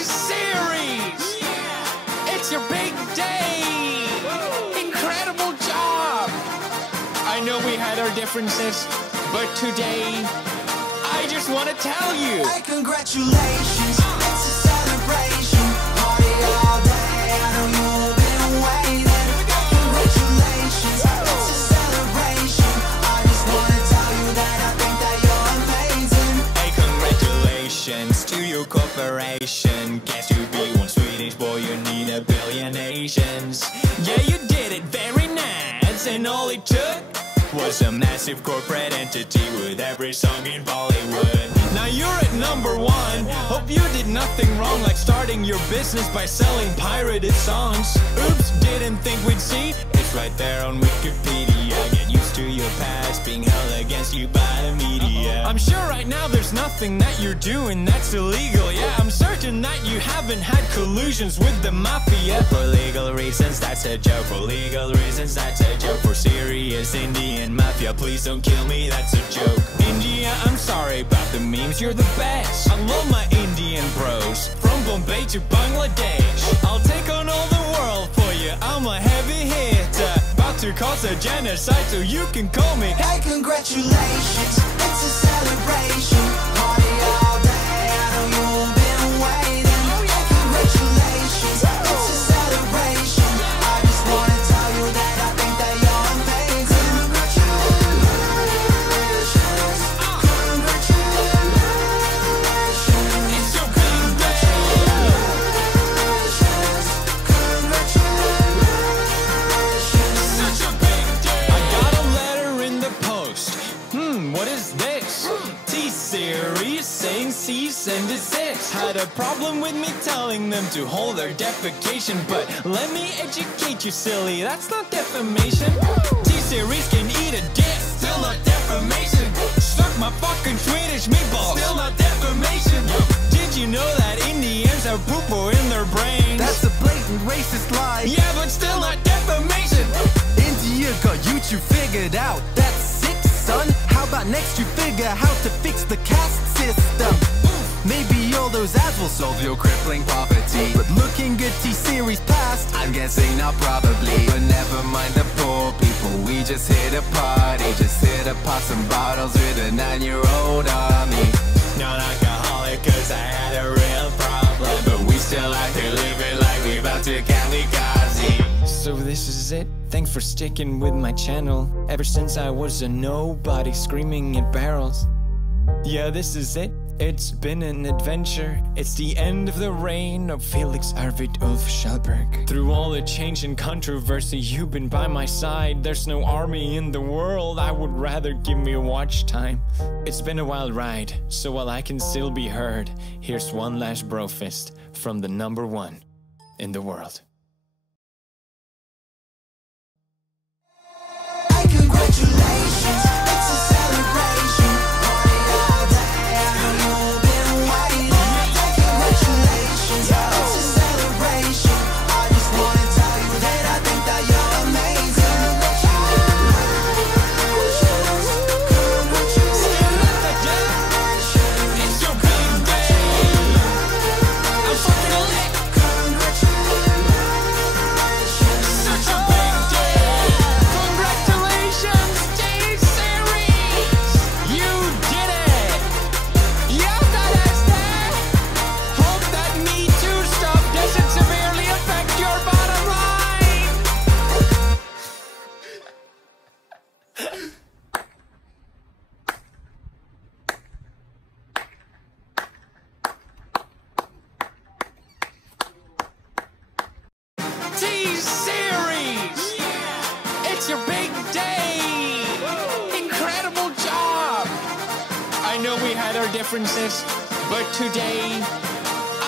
T-Series! It's your big day! Incredible job! I know we had our differences, but today, I just want to tell you. Hey, congratulations, it's a celebration. Party all day, I know you've been waiting. Congratulations, it's a celebration. I just want to tell you that I think that you're amazing. Hey, congratulations to your corporation. Guess you be one Swedish boy, you need a billion Asians. Yeah, you did it very nice, and all it took was a massive corporate entity with every song in Bollywood. Now you're at #1. Hope you did nothing wrong, like starting your business by selling pirated songs. Oops, didn't think we'd see. It's right there on Wikipedia. Get used to your past being held against you by the media. I'm sure right now there's nothing that you're doing that's illegal. Yeah, I'm certain that you haven't had collusions with the mafia. For legal reasons, that's a joke. For legal reasons, that's a joke. For serious Indian mafia, please don't kill me, that's a joke. India, I'm sorry about the memes, you're the best. I love my Indian bros, from Bombay to Bangladesh. I'll take on all the world for you, I'm a heavy hitter. About to cause a genocide, so you can call me. Hey, congratulations, it's a celebration. Party all day, I know you've been waiting. Hey, congratulations, it's a celebration. I just want to tell you that I think that you're amazing. Congratulations, congratulations. It's your big day. Congratulations. Such a big day. I got a letter in the post. What is this? T-Series saying cease and desist. Had a problem with me telling them to hold their defecation, but let me educate you, silly, that's not defamation. T-Series can eat a dick, still not defamation. Suck my fucking Swedish meatballs, still not defamation. Did you know that Indians have poo-poo in their brains? That's a blatant racist lie. Yeah, but still not defamation. India got YouTube figured out. That's sick, son. How about next you figure how to fix the caste system? Maybe all those ads will solve your crippling poverty. But looking at T-Series past, I'm guessing not probably. But never mind the poor people, we just hit a party. Just hit to pop some bottles with a 9-year-old army. Non-alcoholic cause I had a real problem, but we still like to live it like we about to kamikaze. So this is it, thanks for sticking with my channel. Ever since I was a nobody screaming at barrels. Yeah, this is it, it's been an adventure. It's the end of the reign of Felix Arvid Ulf Schallberg. Through all the change and controversy, you've been by my side. There's no army in the world, I would rather give me a watch time. It's been a wild ride, so while I can still be heard, here's one last bro fist from the #1 in the world. Hey, congratulations, it's a celebration. Party all day, I know you've been waiting. Hey, congratulations, it's a celebration. I just want to tell you that I think that you're amazing. Congratulations, congratulations. It's your big day. I'm fucking lit. Congratulations. Such a big day. Congratulations, T-Series. You did it. Yeah, that is that. Hope that Me Too stuff doesn't severely affect your bottom line. T-Series! It's your big day! Incredible job! I know we had our differences, but today,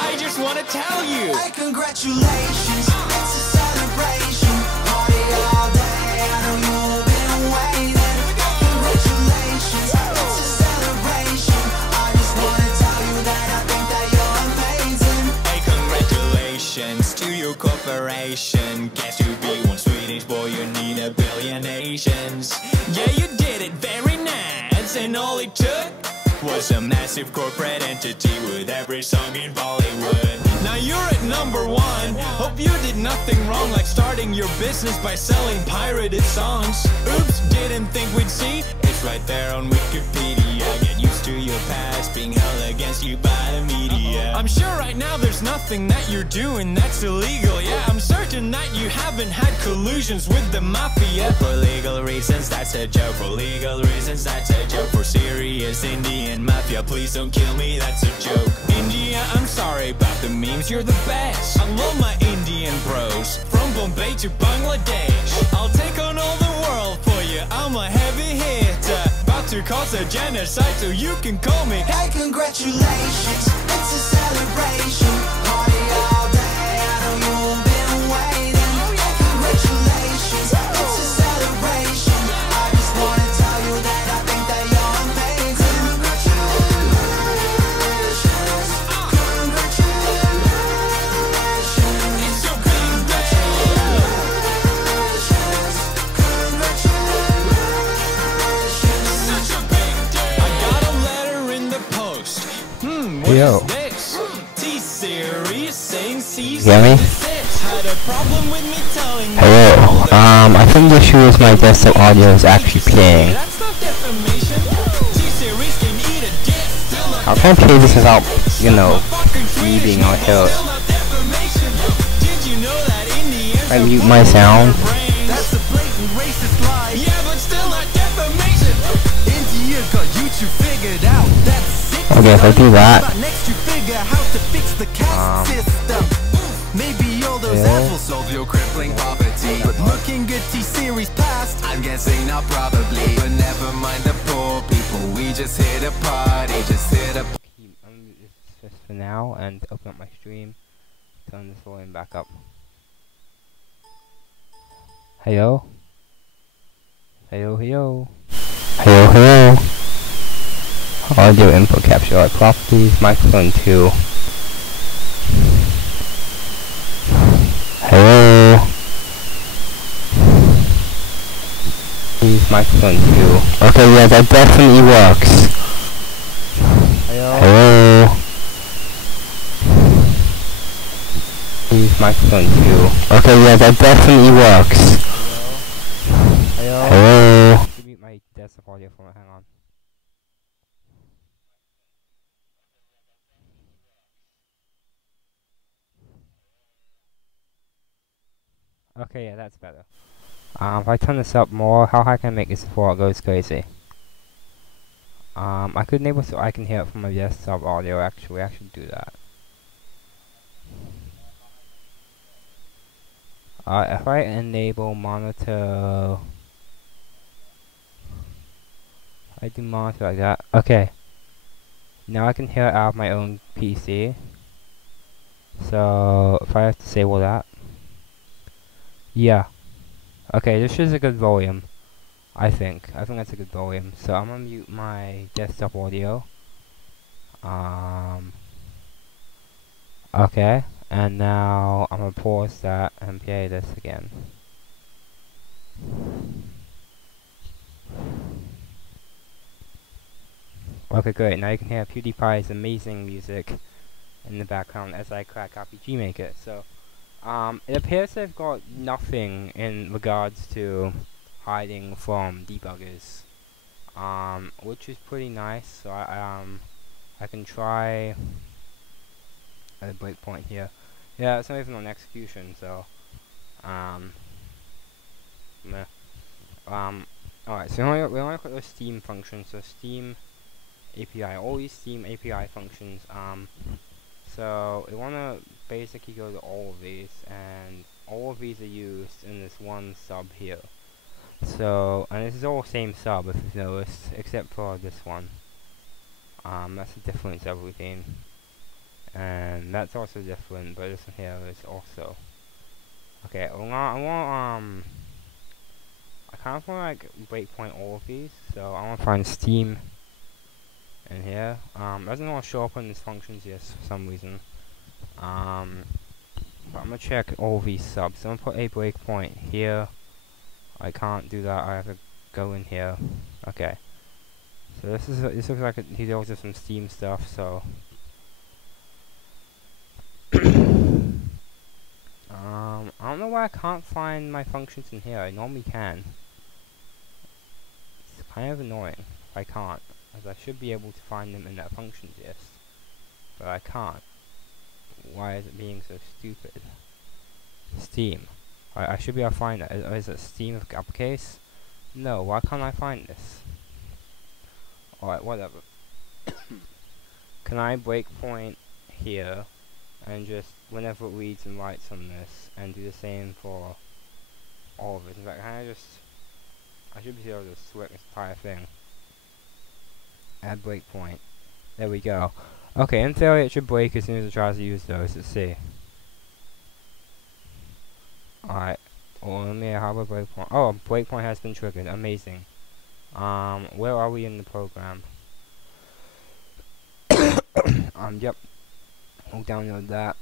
I just want to tell you. Hey, congratulations, it's a celebration. Party all day, I know you've been waiting. Congratulations, it's a celebration. I just want to tell you that I think that you're amazing. Hey, congratulations to your corporation. Guess you be one Swedish boy, you need a billion Asians. Yeah, you did it very nice, and all it took was a massive corporate entity with every song in Bollywood. Now you're at number 1. Hope you did nothing wrong, like starting your business by selling pirated songs. Oops, didn't think we'd see. It's right there on Wikipedia. Get used to your past being held against you by the media. I'm sure right now there's nothing that you're doing that's illegal. Yeah, I'm certain that you haven't had collusions with the mafia. For legal reasons, that's a joke. For legal reasons, that's a joke. For serious Indian mafia, please don't kill me, that's a joke. India, I'm sorry about the memes, you're the best. I love my Indian bros, from Bombay to Bangladesh. I'll take on all the world for you, I'm a heavy hitter. About to cause a genocide, so you can call me. Hey, congratulations, it's a celebration. Party all day, I know you've been waiting. Hey, congratulations, it's a celebration. I just wanna tell you that I think that you're amazing. Congratulations, congratulations. It's your big day. Congratulations. Such a big day. I got a letter in the post. What Yo. is this? T-Series saying cease Hear me? and desist. Had a problem with me telling you. Hello. I think the issue is my desktop audio is actually playing. That's not defamation. T-Series can eat a dick. Still not How can I play this without, you know, fucking me Swedish being out people. here? Still not defamation. Did you know that Indians I are mute born my with sound. their brains? That's a blatant racist lie. Yeah, but still not defamation. India got YouTube figured out. That's sick. Okay, if I do that, But next you figure how to fix the caste system. Maybe all those yeah. ads will solve your crippling poverty. But looking at T-Series past, I'm guessing not probably. But never mind the poor people, we just hit a party, just hit a unmute this just for now and open up my stream. Turn this volume back up. Hello? Hello, hello. Hello, hello. Audio input capture all properties, microphone 2. Hello. Please, microphone 2. Okay, yeah, that definitely works. Hello. Please, microphone 2. Okay, yeah, that definitely works. Hello. Give me my desktop audio for me, hang on. Okay, yeah, that's better. If I turn this up more, how high can I make this before it goes crazy? I could enable so I can hear it from my desktop audio actually. I should do that. If I enable monitor, I do monitor like that. Okay. Now I can hear it out of my own PC. So if I have to disable that. Yeah. Okay, this is a good volume. I think that's a good volume. So I'm gonna mute my desktop audio. Okay, and now I'm gonna pause that and play this again. Okay, great. Now you can hear PewDiePie's amazing music in the background as I crack RPGMaker. So, it appears they've got nothing in regards to hiding from debuggers, which is pretty nice. So I can try at a breakpoint here. Yeah, it's not even on execution, so meh. Alright, so we only got those Steam functions. So Steam API, all these Steam API functions. So we want to basically go to all of these, and all of these are used in this one sub here. So, and this is all same sub if you've noticed, except for this one. That's a different subroutine, and that's also different, but this one here is also. Okay, I kind of want to like breakpoint all of these, so I want to find Steam in here. Doesn't want to show up on these functions yet for some reason. But I'm gonna check all these subs. So I'm gonna put a breakpoint here. I can't do that. I have to go in here. Okay. So this looks like he deals with some Steam stuff. So why I can't find my functions in here. I normally can. It's kind of annoying if I can't, as I should be able to find them in that functions list, but I can't. Why is it being so stupid? Steam. I should be able to find that. Is it Steam of uppercase? No, why can't I find this? Alright, whatever. Can I breakpoint here and just whenever it reads and writes on this and do the same for all of it? In fact, I should be able to select this entire thing. Add breakpoint. There we go. Okay, in theory it should break as soon as it tries to use those. Let's see. Alright. Well, let me have a breakpoint. Oh, breakpoint has been triggered. Amazing. Where are we in the program? Yep. We'll download that.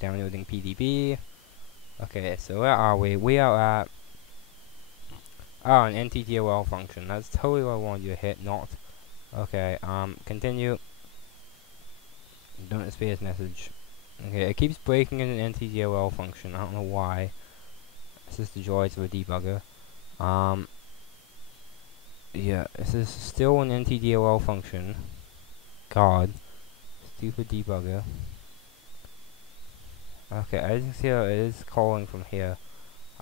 Downloading PDB. Okay, so where are we? We are at an NTDOL function. That's totally what I wanted you to hit, not. Okay, continue. Don't display this message. Okay, it keeps breaking in an NTDOL function. I don't know why. This is the joys of a debugger. Yeah, this is still an NTDOL function. God. Stupid debugger. Okay, as you can see, it is calling from here.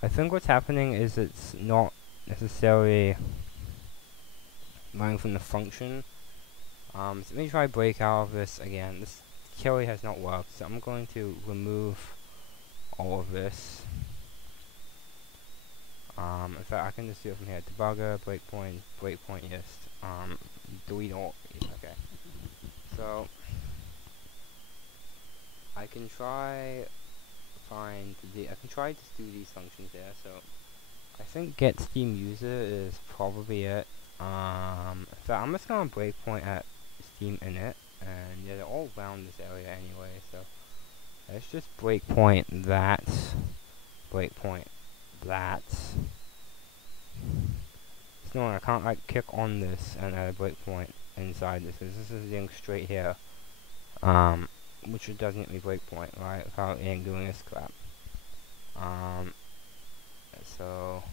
I think what's happening is it's not necessarily running from the function. So let me try break out of this again. This clearly has not worked, so I'm going to remove all of this. In fact, I can just do it from here. Debugger, breakpoint, yes. Delete all. Okay. So I can try to do these functions there. So I think get Steam user is probably it. So I'm just gonna breakpoint at Steam init, and yeah, they're all around this area anyway. So let's just breakpoint that. Breakpoint that. No, I can't like kick on this and add a breakpoint inside this, because this is being straight here. Which it doesn't let me breakpoint, right? Without ain't doing this crap. So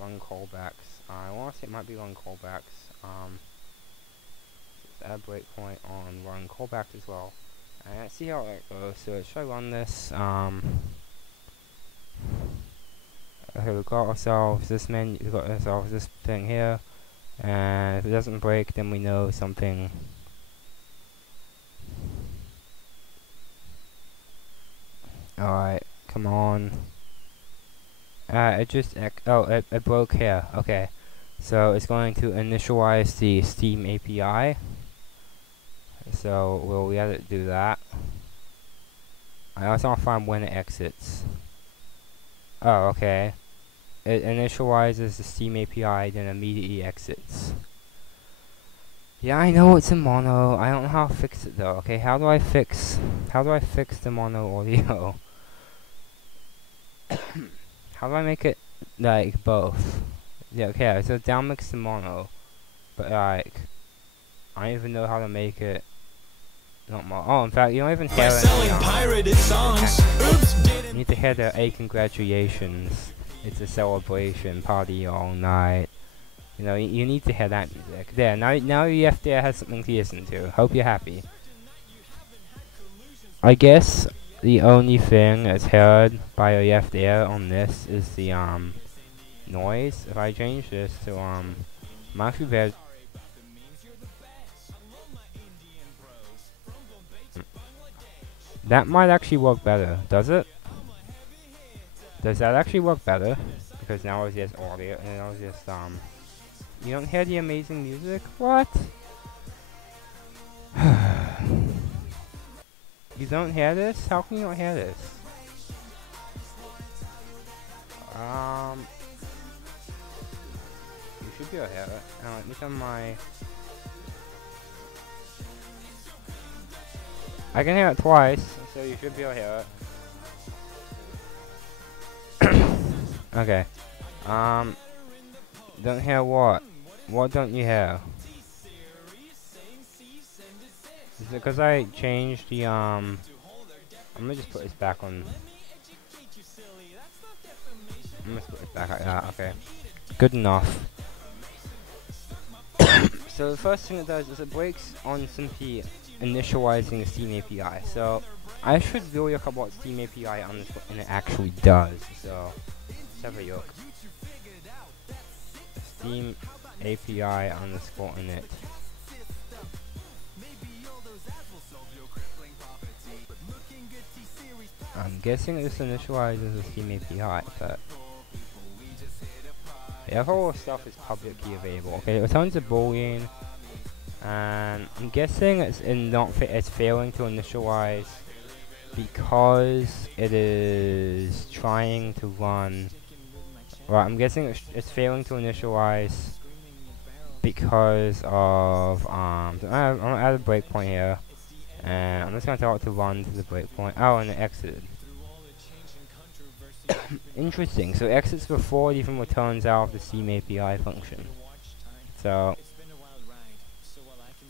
run callbacks. I want to say it might be run callbacks. Add breakpoint on run callbacks as well. And let's see how it goes. So should I run this? Okay, we've got ourselves this menu. We've got ourselves this thing here. And if it doesn't break, then we know something. Alright, come on. It just it broke here. Okay, so it's going to initialize the Steam API. So we have to do that. I also want to find when it exits. Oh, okay. It initializes the Steam API, then immediately exits. Yeah, I know it's a mono. I don't know how to fix it though. Okay, how do I fix the mono audio? How do I make it like both? Yeah, okay, so downmix the mono, but like I don't even know how to make it not mono. Oh, in fact, you don't even hear it. Pirated songs. Oops, you need to hear the "Hey, congratulations! It's a celebration party all night." You know, you need to hear that music. There, now your FDR has something to listen to. Hope you're happy. I guess the only thing that's heard by your FDR on this is the noise. If I change this to I'm actually very that might actually work better. Does it? Does that actually work better? Because now it's just audio and now it's just you don't hear the amazing music? What? You don't hear this? How can you not hear this? You should be able to hear it. Let me turn my... I can hear it twice, so you should be able to hear it. Okay. Don't hear what? What don't you hear? Is it because I changed the I'm gonna just put this back on. I'm gonna put this back like that. Okay, good enough. So the first thing it does is it breaks on simply initializing the Steam API. So I should really look up what Steam API underscore and it actually does. So let's have a look. Steam API underscore init. I'm guessing this initializes the Steam API, but the whole stuff is publicly available. Okay, it returns a boolean, and I'm guessing it's it's failing to initialize because it is trying to run. Right, I'm guessing it's failing to initialize because of so I'm gonna add a breakpoint here, and I'm just gonna tell it to run to the breakpoint. Oh, and it exited. Interesting. So it exits before it even returns out of the Steam API function. So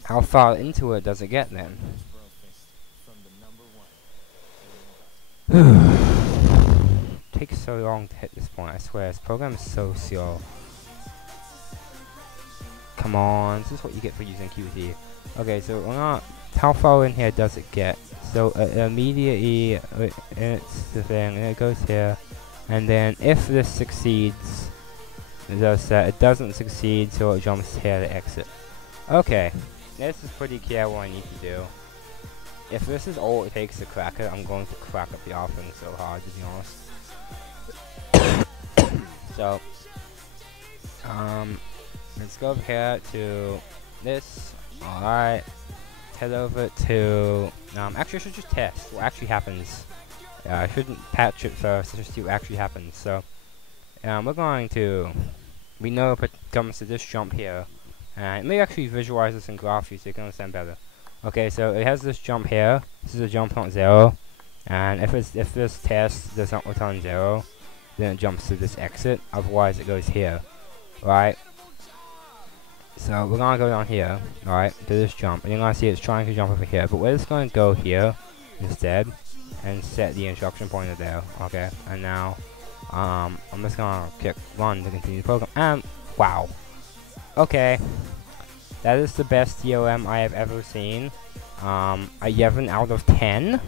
how far into it does it get then? Takes so long to hit this point. I swear, this program is so slow. Come on, this is what you get for using Qt. Okay, so we're not. How far in here does it get? So immediately it's the thing, and it goes here, and then if this succeeds, it does that. It doesn't succeed, so it jumps here to exit. Okay, this is pretty clear what I need to do. If this is all it takes to crack it, I'm going to crack up the offering so hard, to be honest. So, let's go over here to this. Alright. Head over to, actually I should just test what actually happens. I shouldn't patch it first, just see what actually happens. So, we're going to, we know if it comes to this jump here, and it may actually visualize this in graph view so you can understand better. Okay, so it has this jump here, this is a jump not 0, and if this test does not return 0, then it jumps to this exit, otherwise it goes here, right? So we're gonna go down here, alright, to this jump, and you're gonna see it's trying to jump over here, but we're just gonna go here instead, and set the instruction pointer there, okay? And now, I'm just gonna click run to continue the program, and wow, okay, that is the best DLM I have ever seen. A 11 out of 10,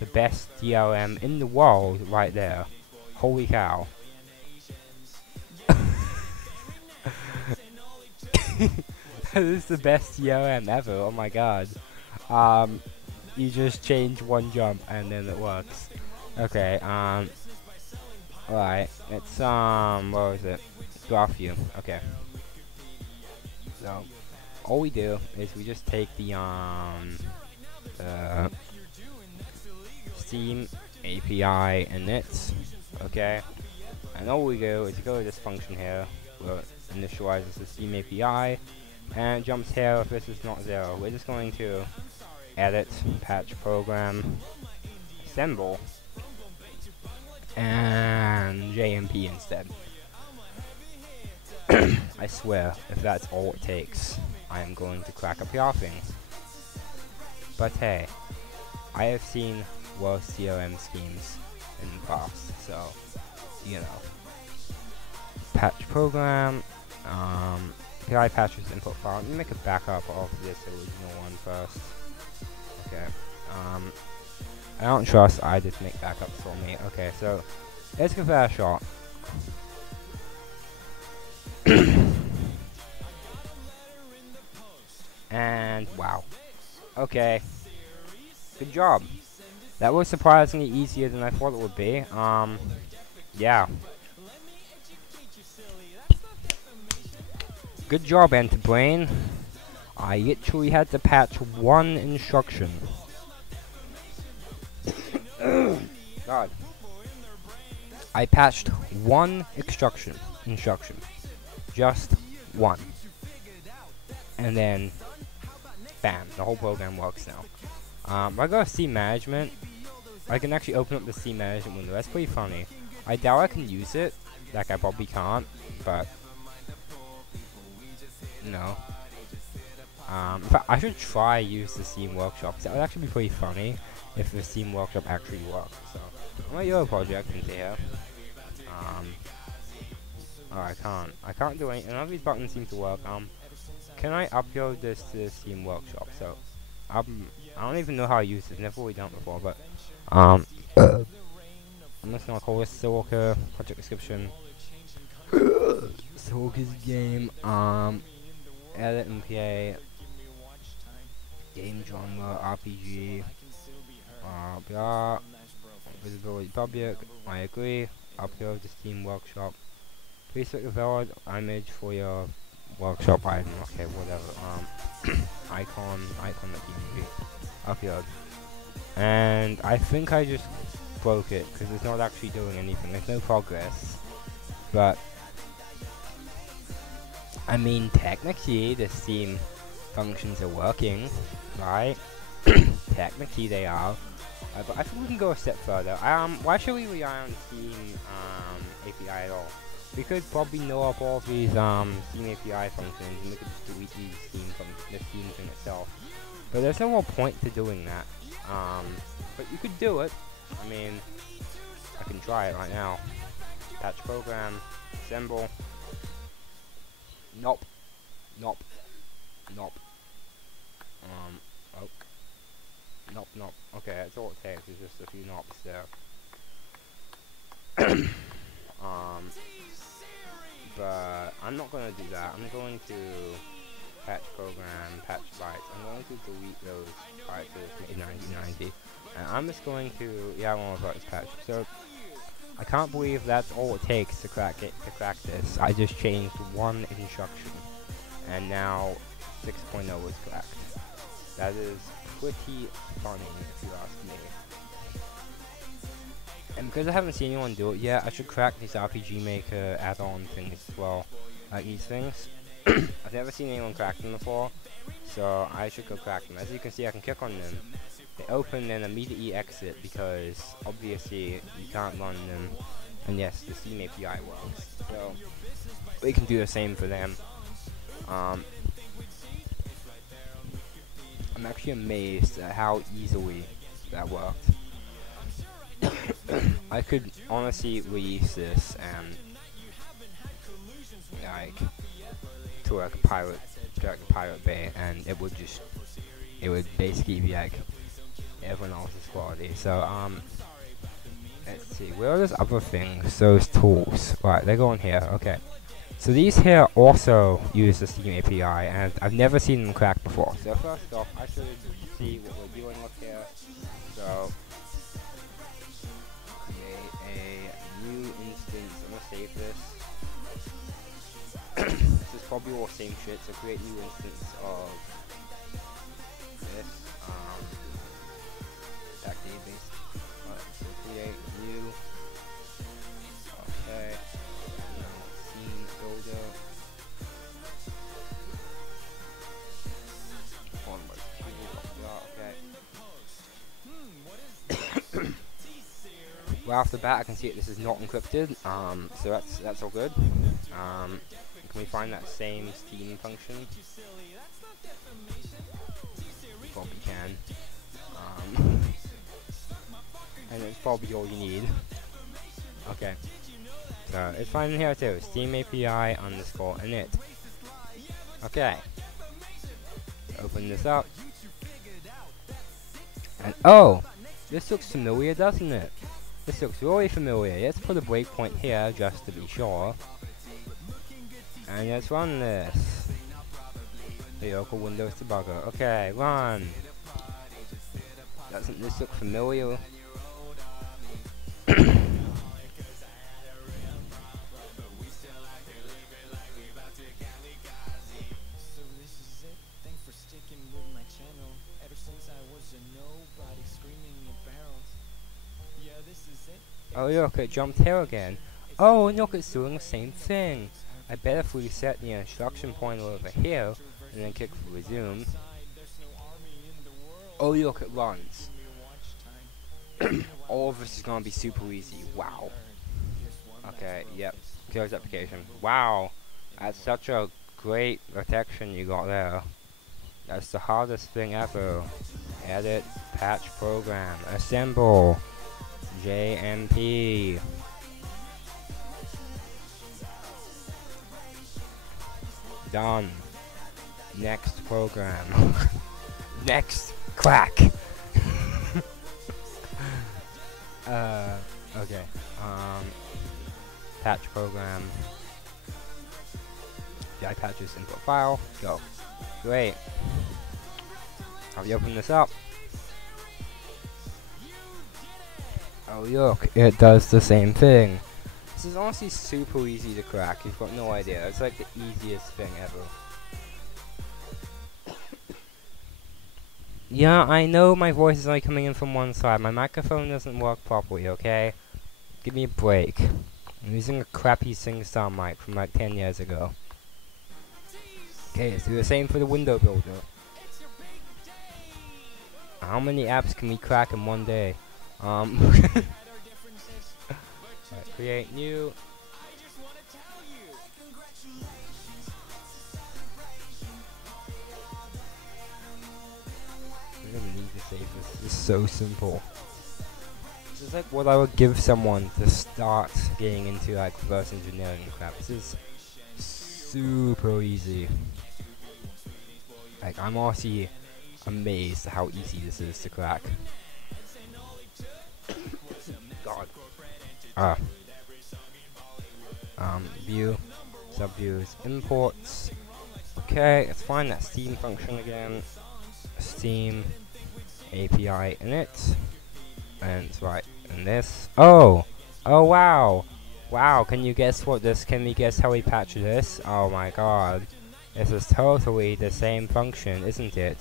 the best DLM in the world right there. Holy cow. That is the best DLM ever, oh my god. You just change one jump and then it works. Okay, alright, it's, what was it? Graph view, okay. So, all we do is we just take the, Steam API init, okay, and all we do is go to this function here, where it initializes the Steam API, and it jumps here if this is not 0. We're just going to edit, patch program, assemble, and JMP instead. I swear, if that's all it takes, I am going to crack up your things. But hey, I have seen worse CRM schemes in the past, so, you know. Patch program, PI patches input file. Let me make a backup of this original one first. Okay, I don't trust I just make backups for me. Okay, so, let's give that a shot. And wow. Okay. Good job. That was surprisingly easier than I thought it would be. Yeah. Good job, Enterbrain. I literally had to patch one instruction. God. I patched one instruction. Just one. And then, bam, the whole program works now. If I go to Steam Management, I can actually open up the Steam Management window. That's pretty funny. I doubt I can use it. Like, I probably can't, but, no. In fact, I should try use the Steam Workshop. That would actually be pretty funny. if the Steam Workshop actually works. So I'm gonna do a project into here. Oh, I can't do any. None of these buttons seem to work. Can I upload this to the Steam Workshop? So, I don't even know how to use this. Never really done it before, but I'm just gonna call this Stalker project description. Stalker's game. Edit and play. Game genre RPG. Blah. Visibility public. I agree. Upload to Steam Workshop. Please select a valid image for your workshop item. Okay, whatever. Icon that upload. And I think I just broke it because it's not actually doing anything. There's no progress. But I mean, technically the Steam functions are working, right? Technically they are. But I think we can go a step further. Why should we rely on Steam API at all? We could probably know up all of these Steam API functions, and we could just delete the Steam thing itself. But there's no more point to doing that. But you could do it. I mean, I can try it right now. Patch program, assemble. Nope. Nope. Nope. Oh. Nope, nope. Okay, that's all it takes, is just a few knobs there. But I'm not going to do that. I'm going to patch program, patch bytes. I'm going to delete those bytes to 9090. And I'm just going to, yeah, I want to bytes patch. So I can't believe that's all it takes to crack this. I just changed one instruction, and now 6.0 is cracked. That is pretty funny, if you ask me. And because I haven't seen anyone do it yet, I should crack these RPGMaker add-on things as well. Like these things. I've never seen anyone crack them before, so I should go crack them. As you can see, I can click on them. They open and immediately exit because obviously you can't run them. And yes, the Steam API works. So we can do the same for them. I'm actually amazed at how easily that worked. I could honestly release this and like to like a pirate bay, and it would basically be like everyone else's quality. So let's see, where are those other things? Those tools, right? They go in here. Okay. So these here also use the Steam API, and I've never seen them cracked before. So first off, I should see what we're doing up here. So create a new instance. I'm gonna save this. This is probably all the same shit. So create new instance of this. Stack database. Alright, so create new. Okay. Scene builder. Okay. Right off the bat, I can see that this is not encrypted. So that's all good. Can we find that same Steam function? We probably can. And it's probably all you need. Okay. So it's fine in here too. Steam API underscore init. Okay. Open this up. And oh! This looks familiar, doesn't it? This looks really familiar. Let's put a breakpoint here just to be sure. And let's run this. The local Windows debugger. Okay, run. Doesn't this look familiar? Oh look, it jumped here again. Oh look, it's doing the same thing. I bet if we set the instruction pointer over here, and then click resume. Oh look, it runs. All of this is gonna be super easy. Wow. Okay, yep. Close application. Wow. That's such a great protection you got there. That's the hardest thing ever. edit, patch program, assemble, JMP. Done. Next program. Next crack. Okay. Patch program. GI patches input file. Go. Great. Have you opened this up? Oh look, it does the same thing. This is honestly super easy to crack. You've got no idea. It's like the easiest thing ever. Yeah, I know my voice is only coming in from one side. My microphone doesn't work properly, okay? Give me a break. I'm using a crappy SingStar mic from like 10 years ago. Okay, let's do the same for the window builder. How many apps can we crack in one day? Right, create new. I don't need to save this. This is so simple. This is like what I would give someone to start getting into like reverse engineering and crap. This is super easy. Like I'm honestly amazed at how easy this is to crack. God. View, subviews, imports. Okay, let's find that Steam function again. Steam API init, and it's right in this. Oh wow, can you guess what this? Can we guess how we patch this? Oh my god, this is totally the same function, isn't it?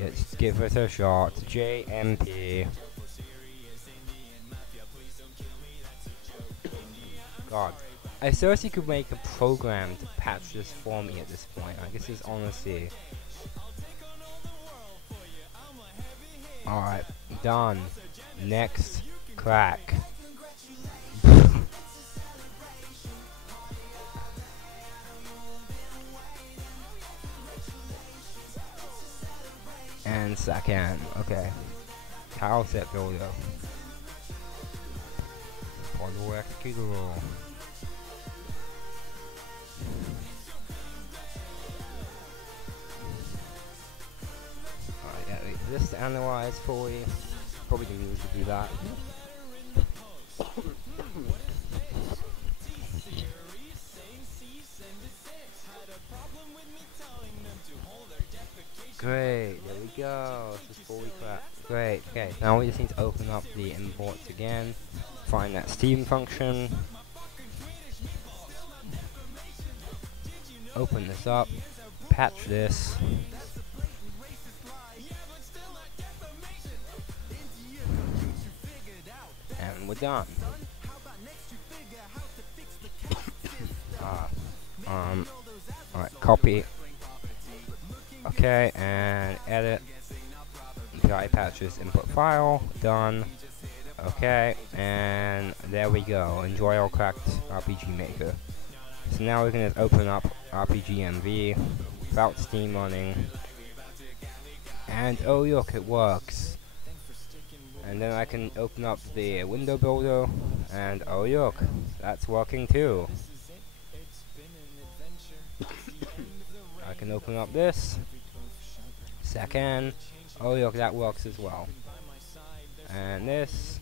Let's give it a shot. JMP. God, I seriously could make a program to patch this for me at this point. Like, this is honestly. Alright, done. Next crack. And second, okay. Tile set builder. Follow executable. Alright, yeah, wait for this to analyze fully. Probably didn't need to do that. Great, there we go. This is fully cracked. Great, okay. Now we just need to open up the imports again. Find that Steam function. Open this up. Patch this. And we're done. Alright, copy. Okay, and edit. API patches input file. Done. Okay, and there we go. Enjoy our cracked RPGMaker. So now we can just open up RPGMV without Steam running. And oh look, it works. And then I can open up the window builder, and oh look, that's working too. I can open up this. Second, oh look, that works as well. And this.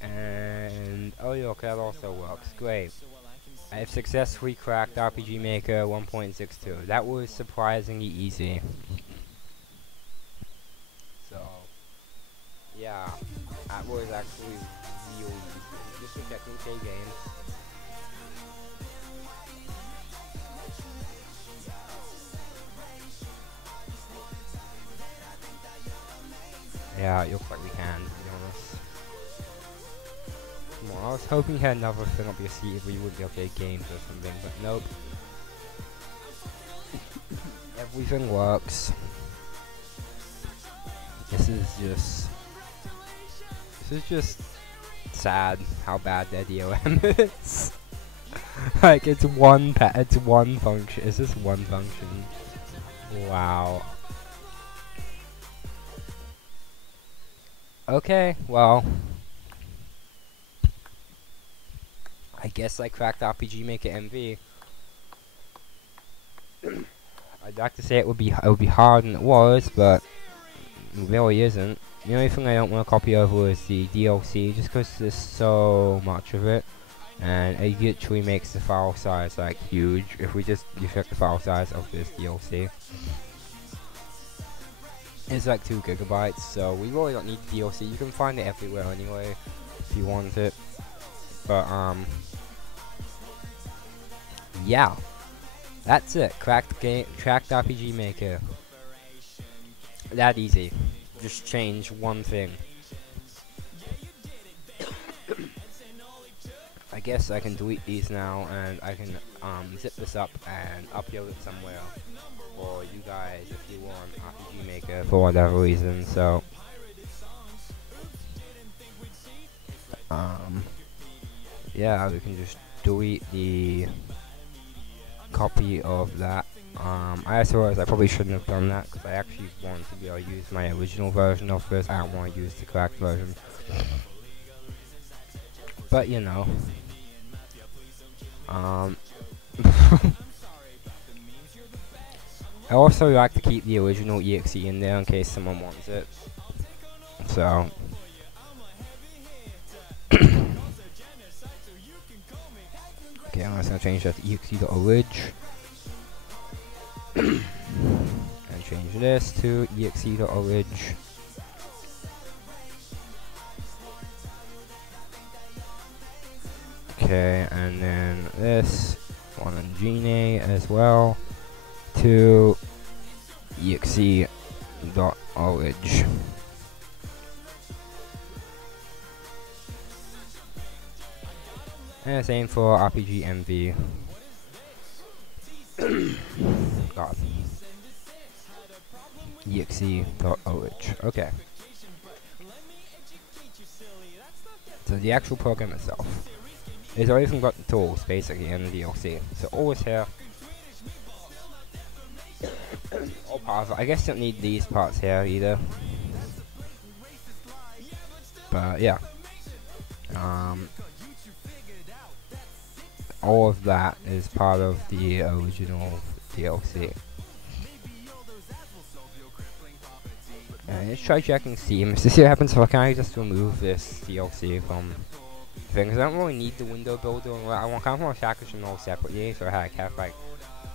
And oh look, that also works. Great. I have successfully cracked RPGMaker 1.62. That was surprisingly easy. So, yeah, that was actually really easy. Just to check UK games. Yeah, it looks like we can, to be honest. Come on, I was hoping we had another thing up your seat if we would be able to get games or something, but nope. Everything works. This is just sad how bad their DOM is. Like it's one function. It's just one function. Wow. Okay, well, I guess I cracked RPGMaker MV. I'd like to say it would be hard, and it was, but it really isn't. The only thing I don't want to copy over is the DLC, just because there's so much of it, and it literally makes the file size like huge. If we just check the file size of this DLC, it's like 2 gigabytes, so we really don't need the DLC. You can find it everywhere anyway if you want it. But yeah, that's it. Cracked RPGMaker. That easy. Just change one thing. I guess I can delete these now, and I can zip this up and upload it somewhere for you guys if you want RPGMaker for whatever reason. So yeah, we can just delete the copy of that. I also realized I probably shouldn't have done that, because I actually want to be able to use my original version of this. I don't want to use the cracked version. But you know. I also like to keep the original EXE in there in case someone wants it. So okay, I'm just gonna change that to exe.orig. And change this to exe.orig. Okay, and then this one on Gene as well to exe.orig. And the same for RPGMV. God. exe.orig. Okay. So the actual program itself is everything but the tools, basically, in the DLC. So all is here. All parts. I guess you don't need these parts here either. But yeah. All of that is part of the original DLC. And let's try checking Steam to see what happens if I just remove this DLC from things. I don't really need the window builder. I want kind of want to package them all separately, so I have like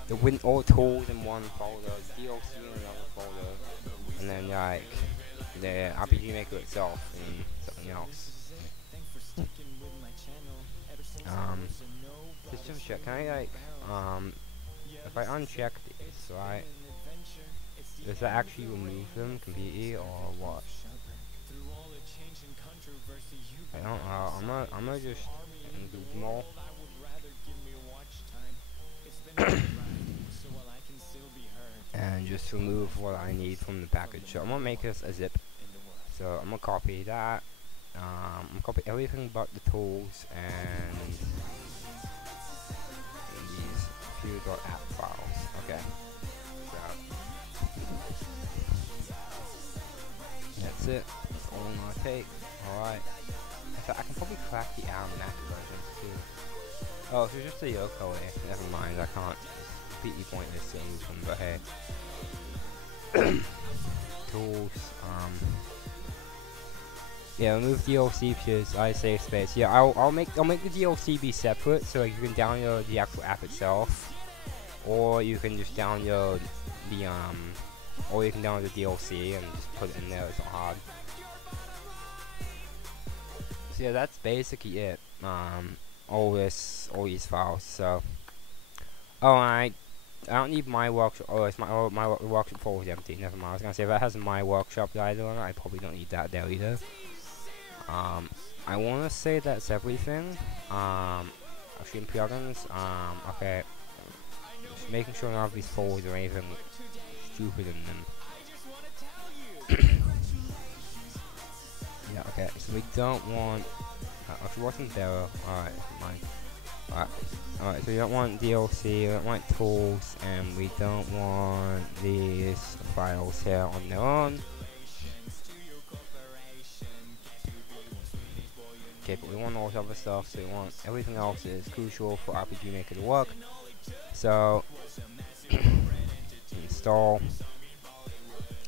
the all tools in one folder, DLC in another folder, and then like the RPGMaker itself in something else. Just to check, can I like if I uncheck these, right? Does that actually remove them completely or what? I don't know. I'm gonna just do them all. And just remove what I need from the package. So I'm gonna make this a zip. So I'm gonna copy that. I'm gonna copy everything but the tools and these few .app files. Okay. So that's it. That's all I'm gonna take. Alright. So I can probably crack the Mac version too. Oh, if it's just a Yoko, never mind. I can't. It's completely pointless to use them, but hey. Tools. Yeah, remove DLC because I save space. Yeah, I'll make the DLC be separate, so like, you can download the actual app itself, or you can just download the or you can download the DLC and just put it in there. It's not hard. So yeah, that's basically it. All these files. So, oh, I don't need my workshop. Oh, it's my workshop folder is empty. Never mind. I was gonna say if that has my workshop guide on it, I probably don't need that there either. I want to say that's everything. Actually, in plugins. Okay. Just making sure none of these folders or anything stupid in them. Yeah. Okay. So we don't want. Actually, wasn't there? Alright. Fine. Alright, so we don't want DLC, we don't want tools, and we don't want these files here on their own. Okay, but we want all this other stuff, so we want everything else is crucial for RPG Maker to work. So install,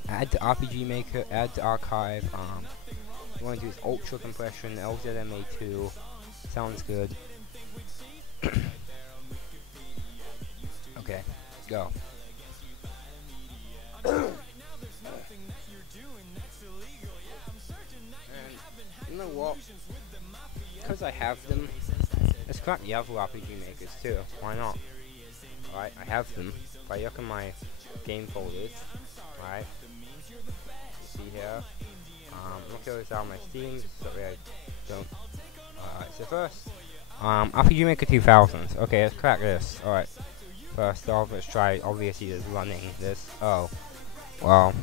add to RPG Maker, add to archive. You want to do is ultra compression, LZMA2. Sounds good. Okay, go. You know what? Because I have them, let's crack the other RPG makers too. Why not? Alright, I have them. If I look in my game folders, right? See here. Look at this out on my Steam, so I don't. Alright, so first, RPG Maker 2000s. Okay, let's crack this. Alright. First off, let's try. Obviously, there's running this. Oh, well.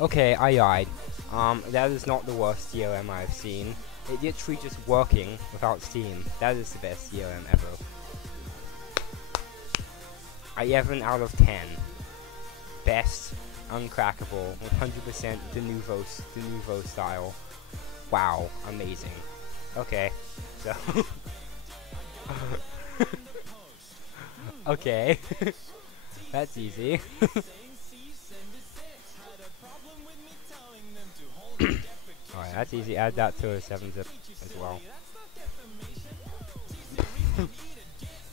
Okay, I lied. That is not the worst DLM I've seen. It literally just working without Steam. That is the best DLM ever. 11 out of 10. Best, uncrackable, 100% de nouveau style. Wow, amazing. Okay, so. Okay, that's easy. Alright, that's easy. Add that to a 7-zip as well.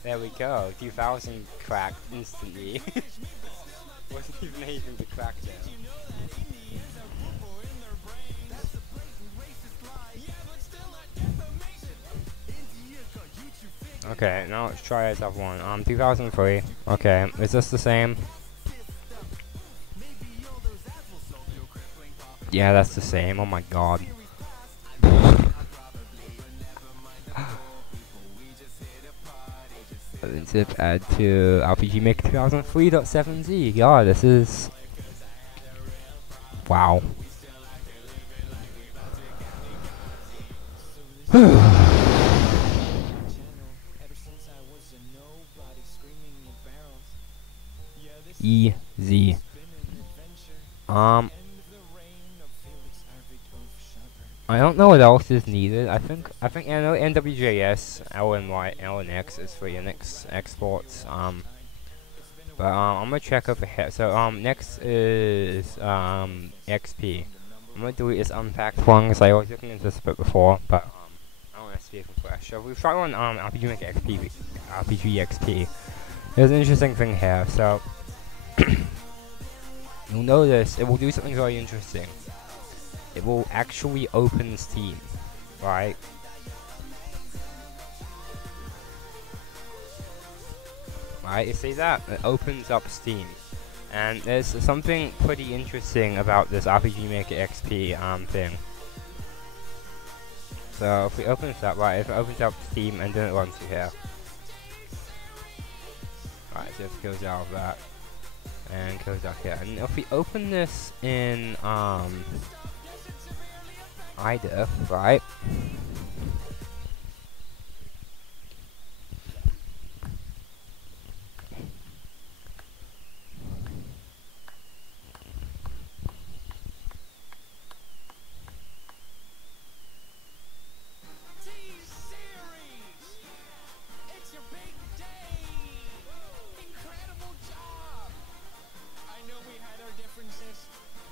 There we go. 2000 cracked instantly. Wasn't even anything to crack there. Okay, now let's try this other one. 2003. Okay, is this the same? Yeah, that's the same. Oh my god. Zip add to RPG Maker 2003.7z. God, this is. Wow. Easy. I don't know what else is needed. I think I know NWJS, LNY, LNX is for Unix exports. But I'm gonna check over here. So next is XP. I'm gonna delete this unpacked one because I was looking into this a bit before, but I want to see if it's fresh. So we try on RPG Maker XP, RPG XP. There's an interesting thing here. So you'll notice it will do something very interesting. It will actually open Steam, right? Right, you see that? It opens up Steam. And there's something pretty interesting about this RPG Maker XP thing. So if we open this up, right, if it opens up Steam and then it runs through here. Right, so it goes out of that. And goes out here. And if we open this in IDA, right?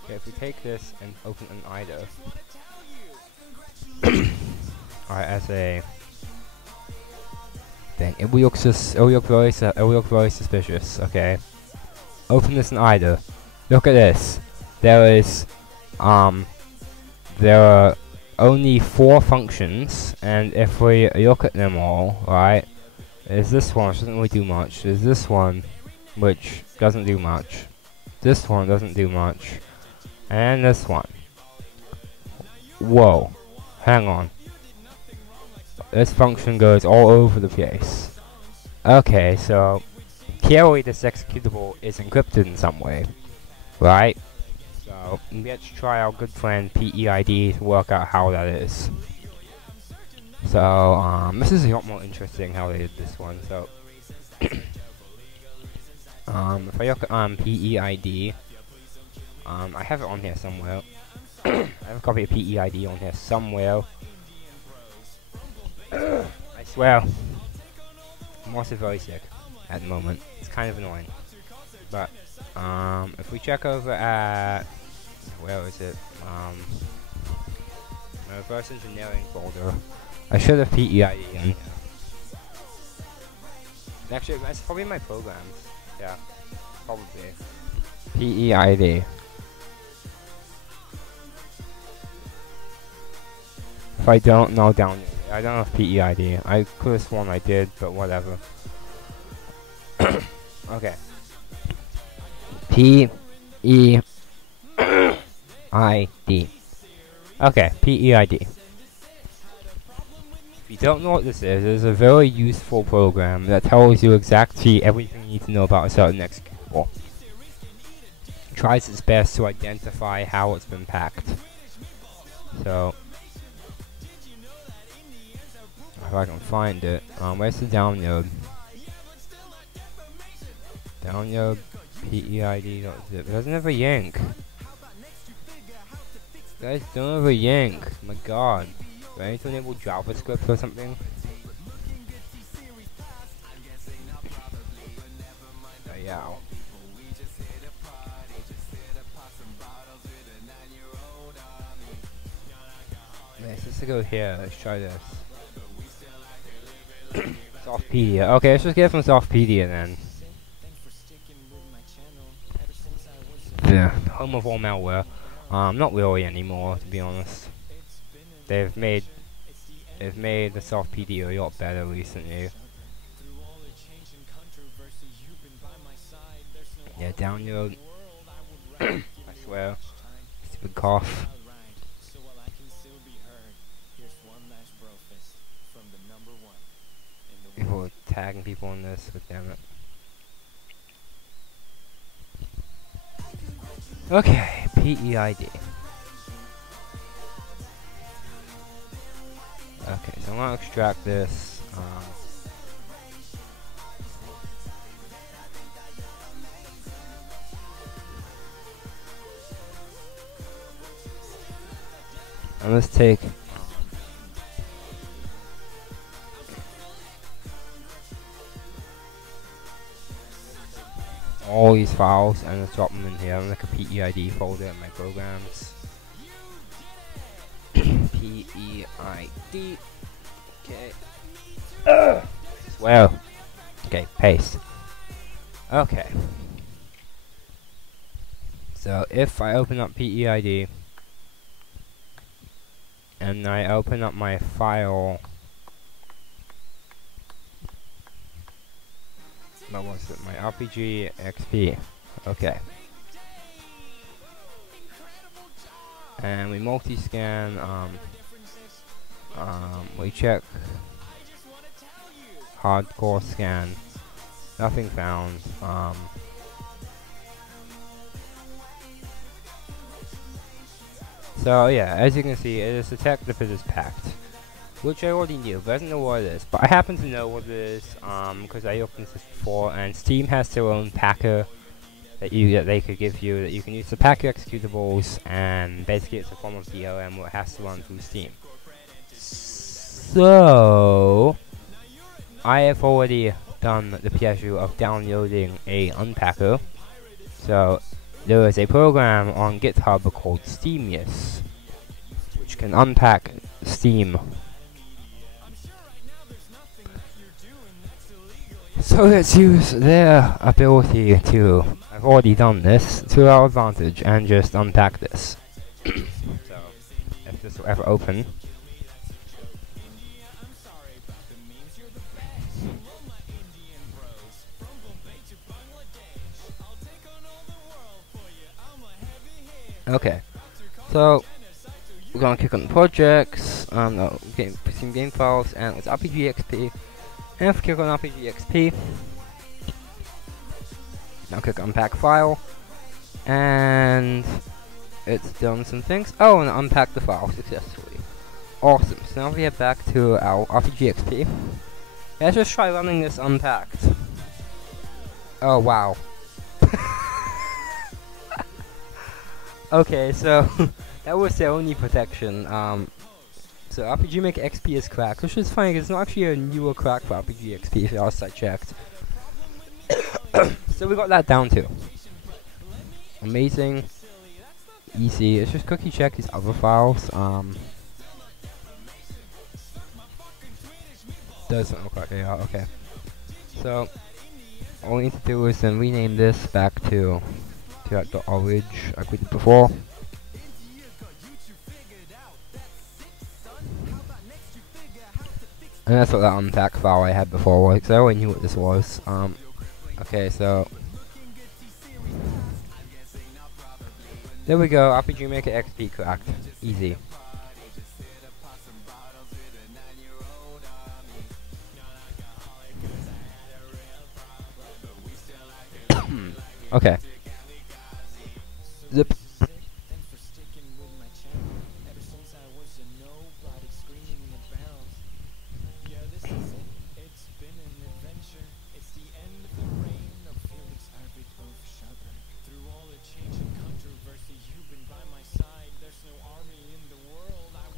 Okay, if we take this and open an IDA. Alright, as a thing, it will look very suspicious. Okay, open this in IDA. Look at this. There are only 4 functions, and if we look at them all, right, there's this one which doesn't really do much. There's this one which doesn't do much. This one doesn't do much, and this one. Whoa. Hang on. This function goes all over the place. Okay, so clearly this executable is encrypted in some way, right? So let's try our good friend PEID to work out how that is. So this is a lot more interesting how they did this one. So if I look at PEID, I have it on here somewhere. I have a copy of PEID on here somewhere. I swear. I'm also very sick at the moment. It's kind of annoying. But, if we check over at... Where is it? My reverse engineering folder. I should have PEID in here. Actually, that's probably my programs. Yeah, probably. PEID. If I don't know, download it. I don't have PEID. I could have sworn I did, but whatever. Okay. PEID. Okay, PEID. If you don't know what this is, it's a very useful program that tells you exactly everything you need to know about a certain executable. It tries its best to identify how it's been packed. So, if I can find it, where's the download? Download PEID.zip. It doesn't have a yank. Guys, don't have a yank. My god. Do I need to enable JavaScript or something? Yeah. Let's just go here. Let's try this. Softpedia. Okay, let's just get it from Softpedia then. Yeah, home of all malware. Not really anymore, to be honest. They've made the Softpedia a lot better recently. Yeah, download. I swear. Stupid cough. People are tagging people in this, but damn it. Okay, PEID. Okay, so I'm gonna extract this. And let's take all these files and let's drop them in here. I'm gonna make a PEID folder in my programs. PEID. Okay. Well. Okay, paste. Okay. So if I open up PEID and I open up my file, what was it? My RPG XP. Okay. And we multi-scan, we check hardcore scan, nothing found, so yeah, as you can see, it is detected if it is packed, which I already knew, but I don't know what it is, but I happen to know what it is, because I opened this before, and Steam has their own packer that they could give you, that you can use to pack your executables, and basically it's a form of DRM where it has to run through Steam. So I have already done the pleasure of downloading a unpacker. So there is a program on GitHub called Steamius, which can unpack Steam. So let's use their ability to, I've already done this, to our advantage and just unpack this. So, if this will ever open. Okay, so we're gonna click on projects, game files, and it's RPGXP. And if we click on RPGXP, now click unpack file, and it's done some things. Oh, and unpacked the file successfully. Awesome. So now we get back to our RPGXP. Let's just try running this unpacked. Oh wow. Okay, so That was the only protection. So RPGMaker XP is cracked, which is funny 'cause it's not actually a newer crack for RPG XP if last I checked. So we got that down too. Amazing. Easy. It's just quickly check these other files. Doesn't look like they are, okay. So all we need to do is then rename this back to that .orig like we did before. And that's what that unpack file I had before was, because I already knew what this was. Okay, so there we go, RPGMaker XP cracked. Easy. Okay. Zip.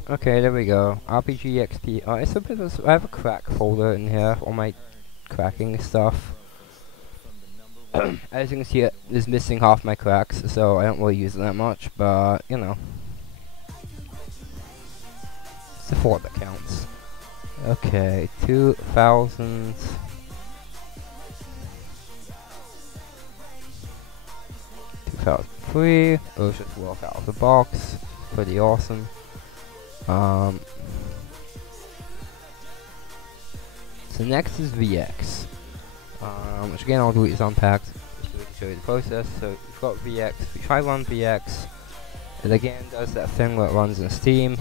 Okay, there we go. RPG XP. It's a bit of I have a crack folder in here for all my cracking stuff. As you can see, it is missing half my cracks, so I don't really use it that much, but you know, it's the thought that counts. Okay, 2000. 2003. Ocean Wolf out of the box. Pretty awesome. So next is VX. Which again I'll do is unpacked so we can show you the process. So we've got VX, we try run VX, it again does that thing where it runs in Steam.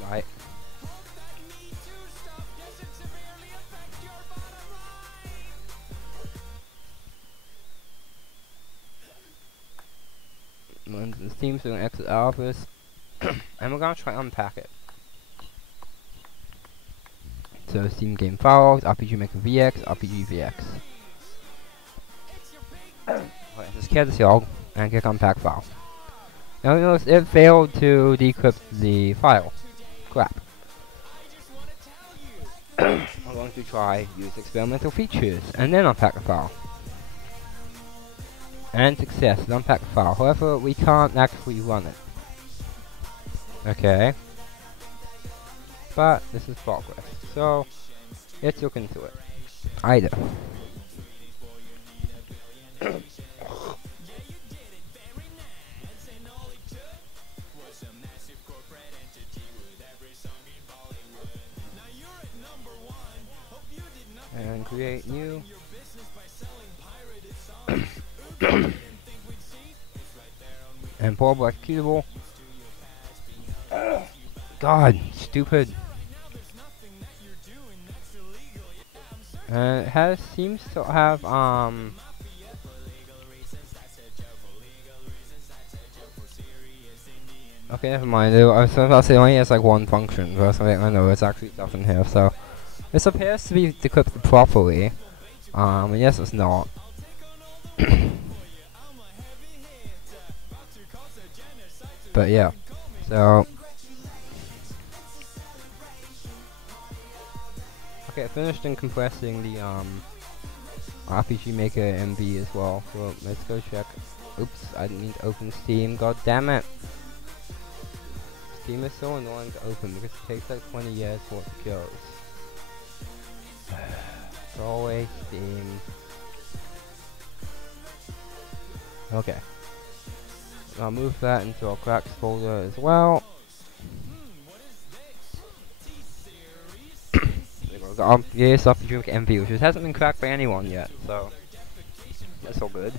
Right. Runs in Steam, so we're gonna exit out of this. And we're gonna try unpack it. So Steam game files, RPGMaker VX, RPG VX. Alright, just care this log and click unpack file. Now notice it failed to decrypt the file. Crap. We're going to try use experimental features and then unpack the file. And success, unpack the file. However, we can't actually run it. Okay. But this is progress. So let's look into it. Either. And create new. And portable executable. God, stupid. And it seems to have okay, never mind. I was about to say it only has like one function, but something I know it's actually stuff in here. So this appears to be decrypted properly. And yes, it's not. But yeah, so okay, I finished in compressing the RPGMaker MV as well. So let's go check. Oops, I didn't need to open Steam. God damn it! Steam is so annoying to open because it takes like 20 years for it to close. Go away, Steam. Okay. I'll move that into our cracks folder as well. Yes, RPGMaker MV, which hasn't been cracked by anyone yet, so that's all good.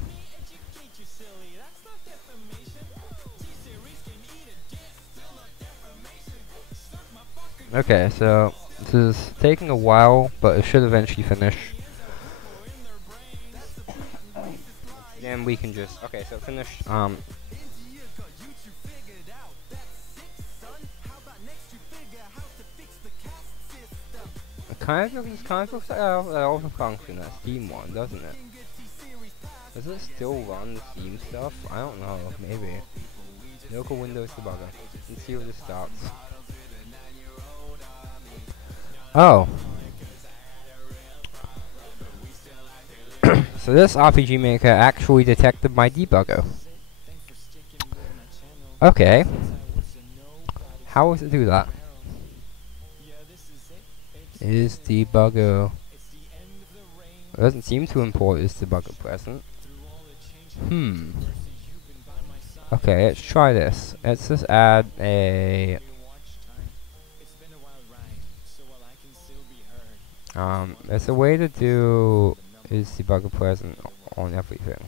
Okay, so this is taking a while, but it should eventually finish. Then we can just okay, so finish. This kind of looks like an auto function, that Steam one, doesn't it? Does it still run the Steam stuff? I don't know, maybe. Local Windows debugger. Let's see what this starts. Oh. So this RPG Maker actually detected my debugger. Okay. How does it do that? Is debugger... It doesn't seem to import is debugger present. Okay, let's try this. Let's just add a... there's a way to do is debugger present on everything.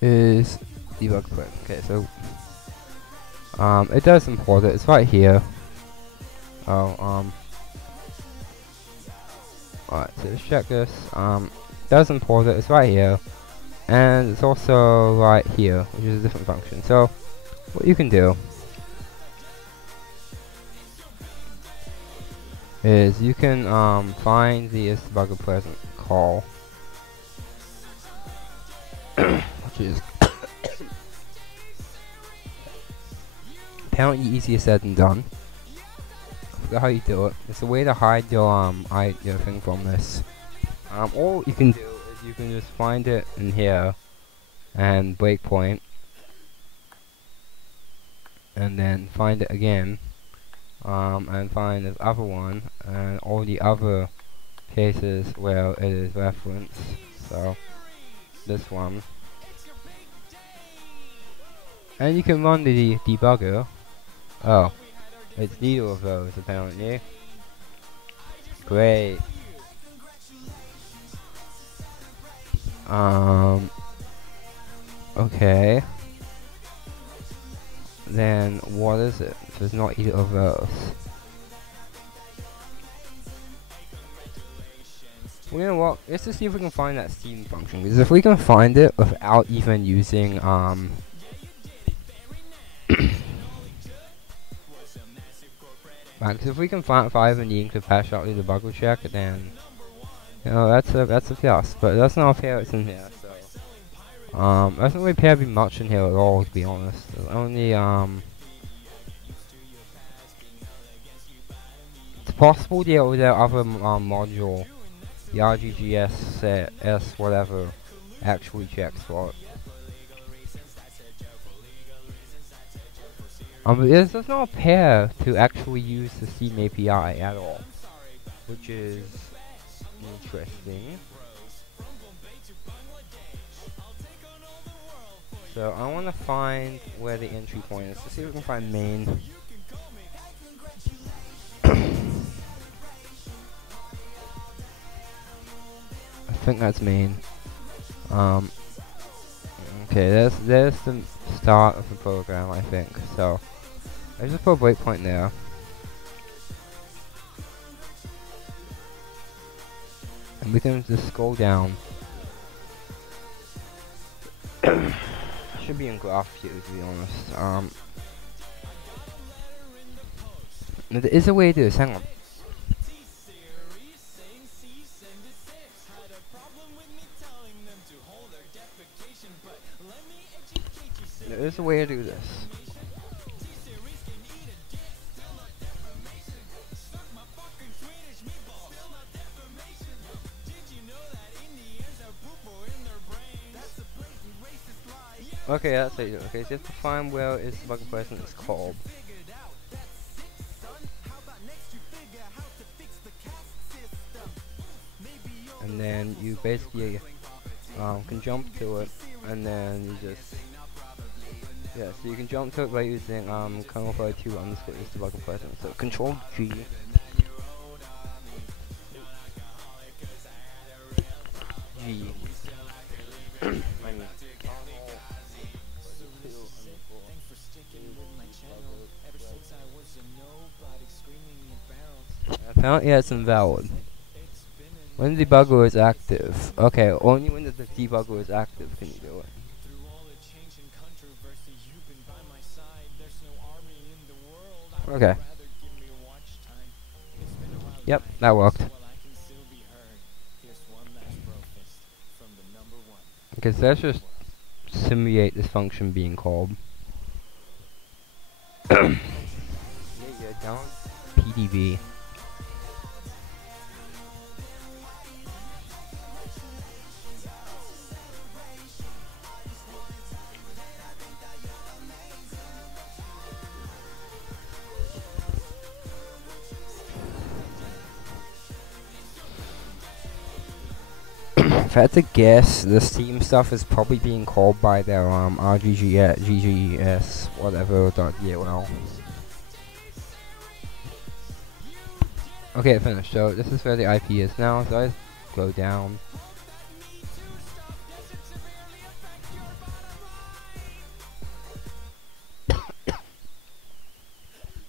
Is debugger present. Okay, so it does import it. It's right here. Alright, so let's check this. Does import it. It's right here, and it's also right here, which is a different function. So what you can do is you can find the isDebugger present call, which is apparently easier said than done. I forgot how you do it. It's a way to hide your thing from this. All you can do is you can just find it in here and breakpoint, and then find it again. And find this other one and all the other cases where it is referenced. So this one, and you can run the debugger. Oh, it's neither of those apparently. Great. Okay. Then what is it? So it's not either of those. Well, you know what? Let's just see if we can find that Steam function. Because if we can find it without even using because if we can find even needing to patch out the debugger check, then you know that's a plus. But that's not appear it's in here. So doesn't really appear to be much in here at all, to be honest. There's only it's possible the other module, the RPGMaker whatever, actually checks for it. But this does not appear to actually use the Steam API at all, which is interesting. So I want to find where the entry point is. Let's see if we can find main. I think that's main. Okay, there's the start of the program, I think. So I just put a breakpoint there. And we can just scroll down. Should be in graph view, to be honest. There is a way to do this, hang on. There is a way to do this. Okay, that's how you do it. Okay, so you have to find where is the bugger person is called. And then you basically can jump to it, and then you just so you can jump to it by using kernel 32 underscore is the bugger person. So Control G. I mean, apparently it's invalid. When the debugger is active. Okay, only when the debugger is active can you do it. Okay. Yep, that worked. Because let's just simulate this function being called. Yeah, down PDB. If I had to guess, the Steam stuff is probably being called by their GGS whatever .dll. Okay, finished. So this is where the IP is now. So I go down.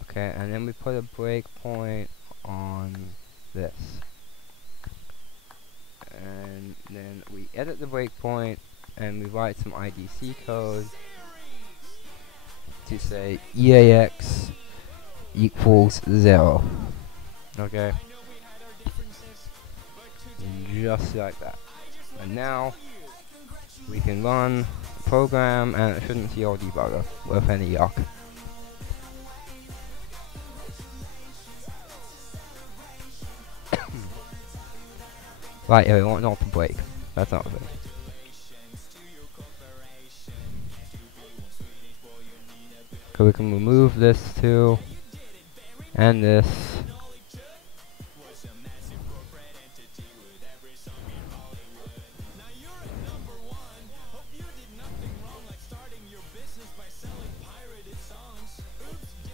Okay, and then we put a breakpoint on this. And then we edit the breakpoint and we write some IDC code to say EAX equals 0. Okay. Just like that. And now we can run the program and it shouldn't see our debugger with any yuck. Right, we want not to break. That's not good. So we can remove this too. And this.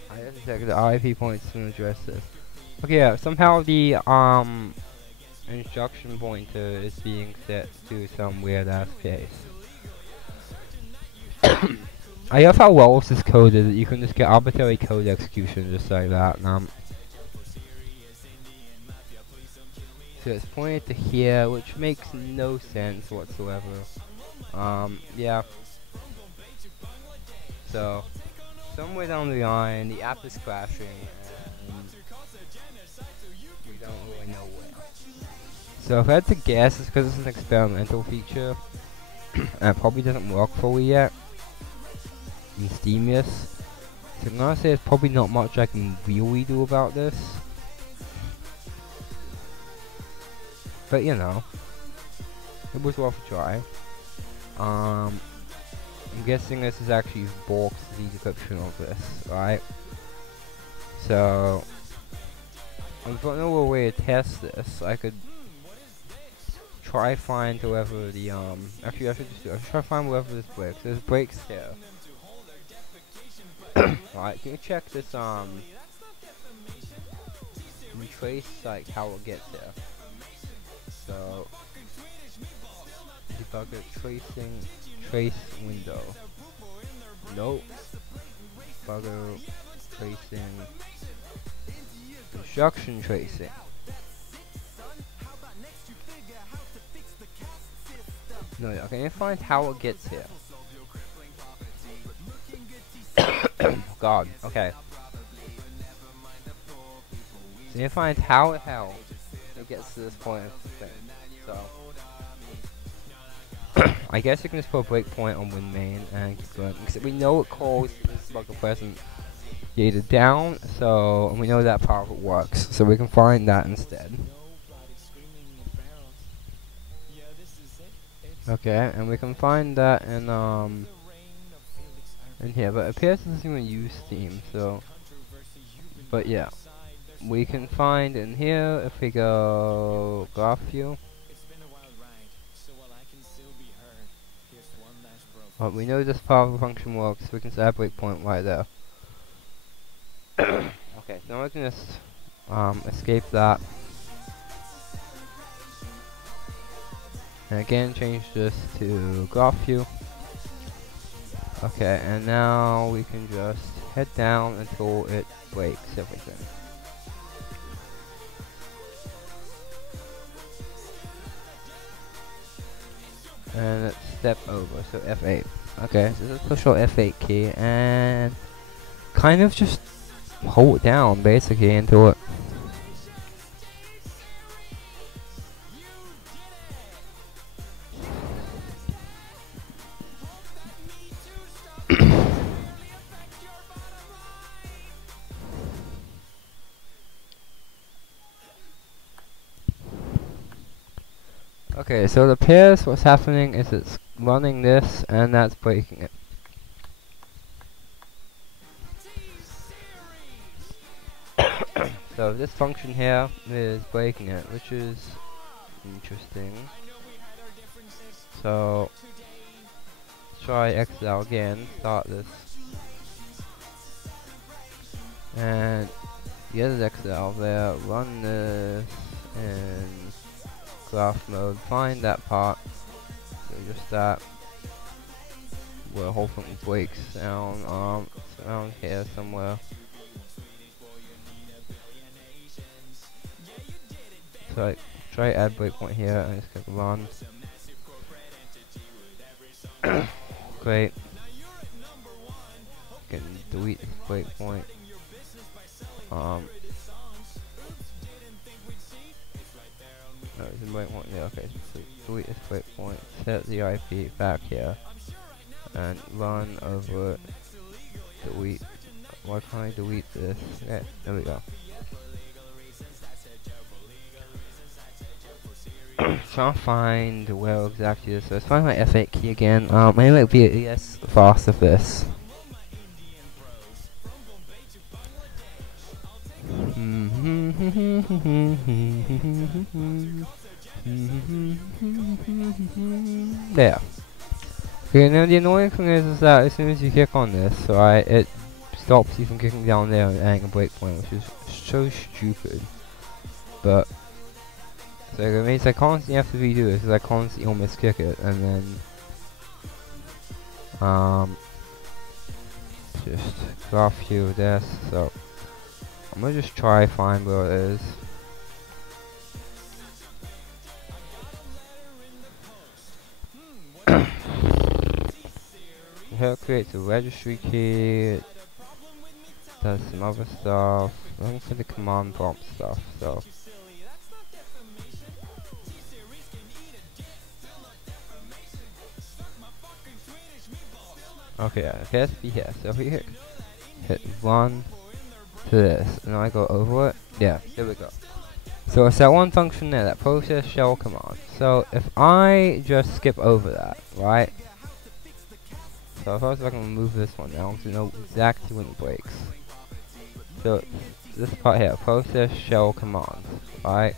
I have to check the IP points to address this. Okay, yeah, somehow the instruction pointer is being set to some weird ass case. I love how well this is coded that you can just get arbitrary code execution just like that. So it's pointed to here, which makes no sense whatsoever. Yeah. So somewhere down the line, the app is crashing, and we don't really know where. So if I had to guess, it's because it's an experimental feature, and it probably doesn't work fully yet in Steam, yes. So I'm gonna say there's probably not much I can really do about this. But you know, it was worth a try. I'm guessing this is actually Bork's decryption of this, right? So, if I know a way to test this, I could try find whoever the actually I should try find whoever this breaks. There's breaks here. Alright, can you check this can you trace like how it gets there? So debugger tracing trace window. Nope. Debugger tracing instruction tracing. No, okay, I find how it gets here. God, okay. So you find how the hell it gets to this point of the thing. So I guess you can just put a breakpoint on win main and keep going. Because we know it calls this bugger present data down, so and we know that part of it works. So we can find that instead. Okay, and we can find that in here, but it appears it doesn't even use Steam, so but yeah. We can find in here if we go graph view. Well, we know this part of the function works, so we can set a breakpoint right there. Okay, so now we can just escape that. And again, change this to graph view. Okay, and now we can just head down until it breaks everything. And let's step over, so F8. Okay, so let's push our F8 key and kind of just hold it down basically until it Okay, so the pairs, what's happening is it's running this and that's breaking it. So this function here is breaking it, which is interesting. So try exit out again, start this, and get an exit out there, run this in graph mode, find that part, so just that, where the whole thing breaks down, it's around here somewhere. So try add breakpoint here and just click run. Great. Can delete this breakpoint. No, it's a breakpoint. Yeah, okay. So delete this breakpoint. Set the IP back here, and run over it. Delete. Why can't I delete this? Okay, there we go. Trying to find where exactly this is. So let's find my F8 key again. Maybe it'll be less fast of this. There. Okay, now the annoying thing is that as soon as you kick on this, right, it stops you from kicking down there and adding a breakpoint, which is so stupid. But so it means I constantly have to redo this because I constantly almost kick it, and then just graph through this. So I'm gonna just try find where it is. Here it creates a registry key, it does some other stuff, looking for the command prompt stuff, so okay, yeah, it has to be here. So if we hit run to this, and I go over it, yeah, there we go. So it's that one function there, that process shell command. So if I just skip over that, right? So first I can remove this one now, to know exactly when it breaks. So this part here, process shell command, right?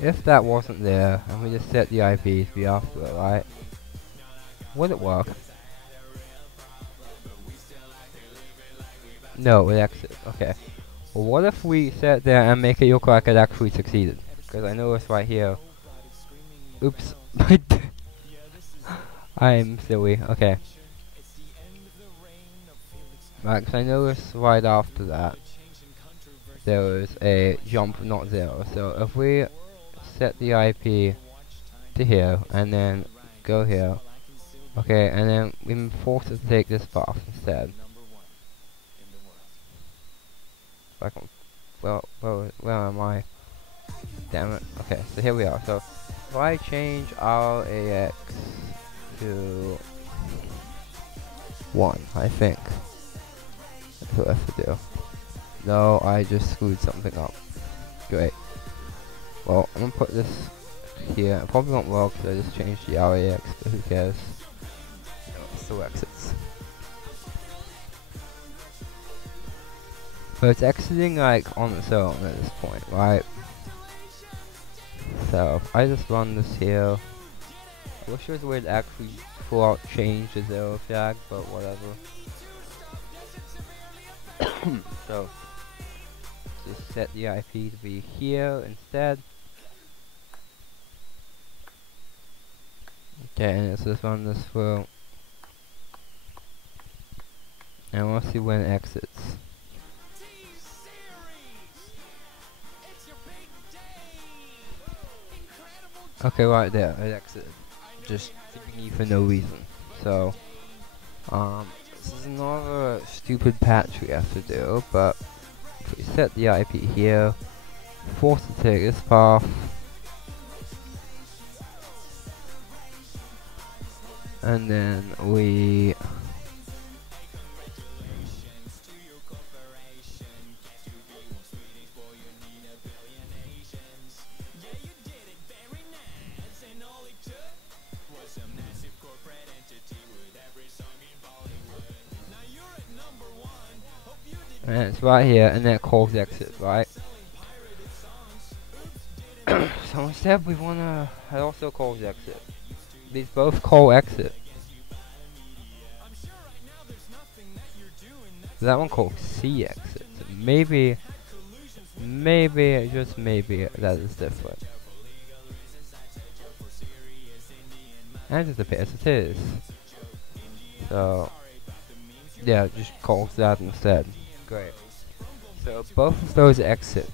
If that wasn't there, and we just set the IP to be after it, right? Would it work? No, it exits. Okay. Well, what if we set there and make it look like it actually succeeded? Because I noticed right here. Oops. I'm silly. Okay. Right, because I noticed right after that there was a jump not zero. So if we set the IP to here and then go here, okay, and then we force it to take this path instead. If I can, where am I? Damn it. Okay, so here we are. So if I change our AX to 1, I think that's what I have to do. No, I just screwed something up. Great. Well, I'm gonna put this here. It probably won't work because I just changed the RAX, but who cares? It still exits. But it's exiting like on its own at this point, right? So if I just run this here, I wish there was a way to actually full out change the zero flag, but whatever. So just set the IP to be here instead. Okay, and let's just run this through. And we'll see when it exits. Okay, right there, it exited. Just for no reason. So, this is another stupid patch we have to do, but if we set the IP here, force it to take this path, and then we and it's right here, and then it calls exit, right? So instead we wanna, it also calls exit. These both call exit. That one calls C exit. So maybe, just maybe, that is different. And it appears it is. So, yeah, just calls that instead. Great. So both of those exit.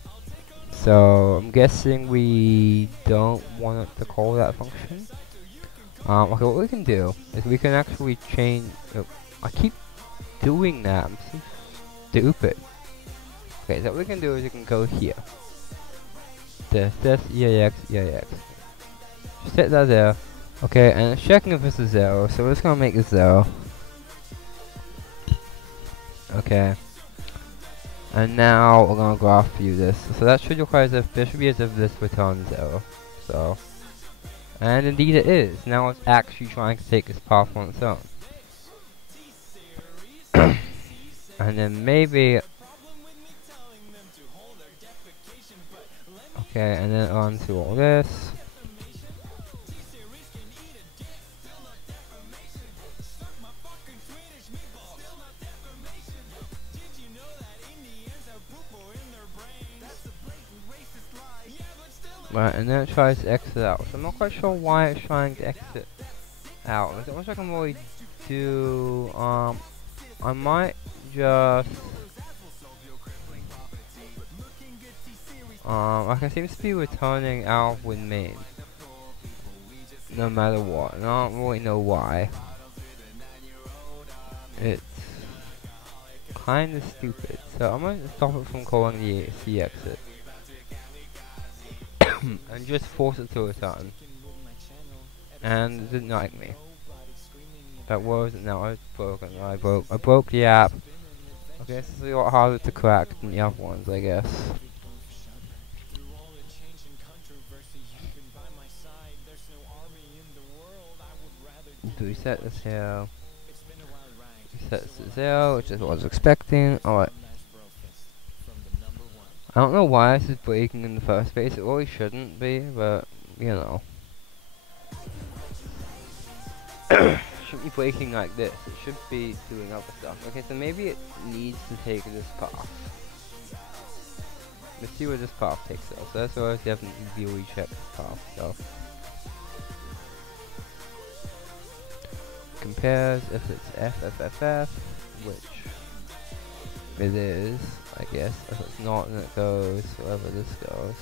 So I'm guessing we don't want it to call that function. Okay, what we can do is we can actually change. I keep doing that. I'm so stupid. Okay, so what we can do is we can go here. This, EAX. Just set that there. Okay, and it's checking if this is 0, so we're just gonna make it 0. Okay. And now we're gonna graph view this. So that should look as if, this should be as if this returns 0. So. And indeed it is. Now it's actually trying to take this path on its own. And then maybe... Okay, and then on to all this. Right, and then it tries to exit out. So I'm not quite sure why it's trying to exit out. There's not much I can really do. I might just... I can seem to be returning out with main. No matter what. And I don't really know why. It's kinda stupid. So I'm gonna stop it from calling the C exit. And just force it to return. And it didn't like me. That wasn't, no, it's broken. I broke the app. Okay, this is a lot harder to crack than the other ones, I guess. Do we set this here? We set this to 0, which is what I was expecting. Alright. I don't know why this is breaking in the first place. It really shouldn't be, but you know. Shouldn't be breaking like this. It should be doing other stuff. Okay, so maybe it needs to take this path. Let's see where this path takes us. So that's why I definitely really check this path. So compares if it's FFFF, which it is. I guess. If it's not, then it goes wherever this goes.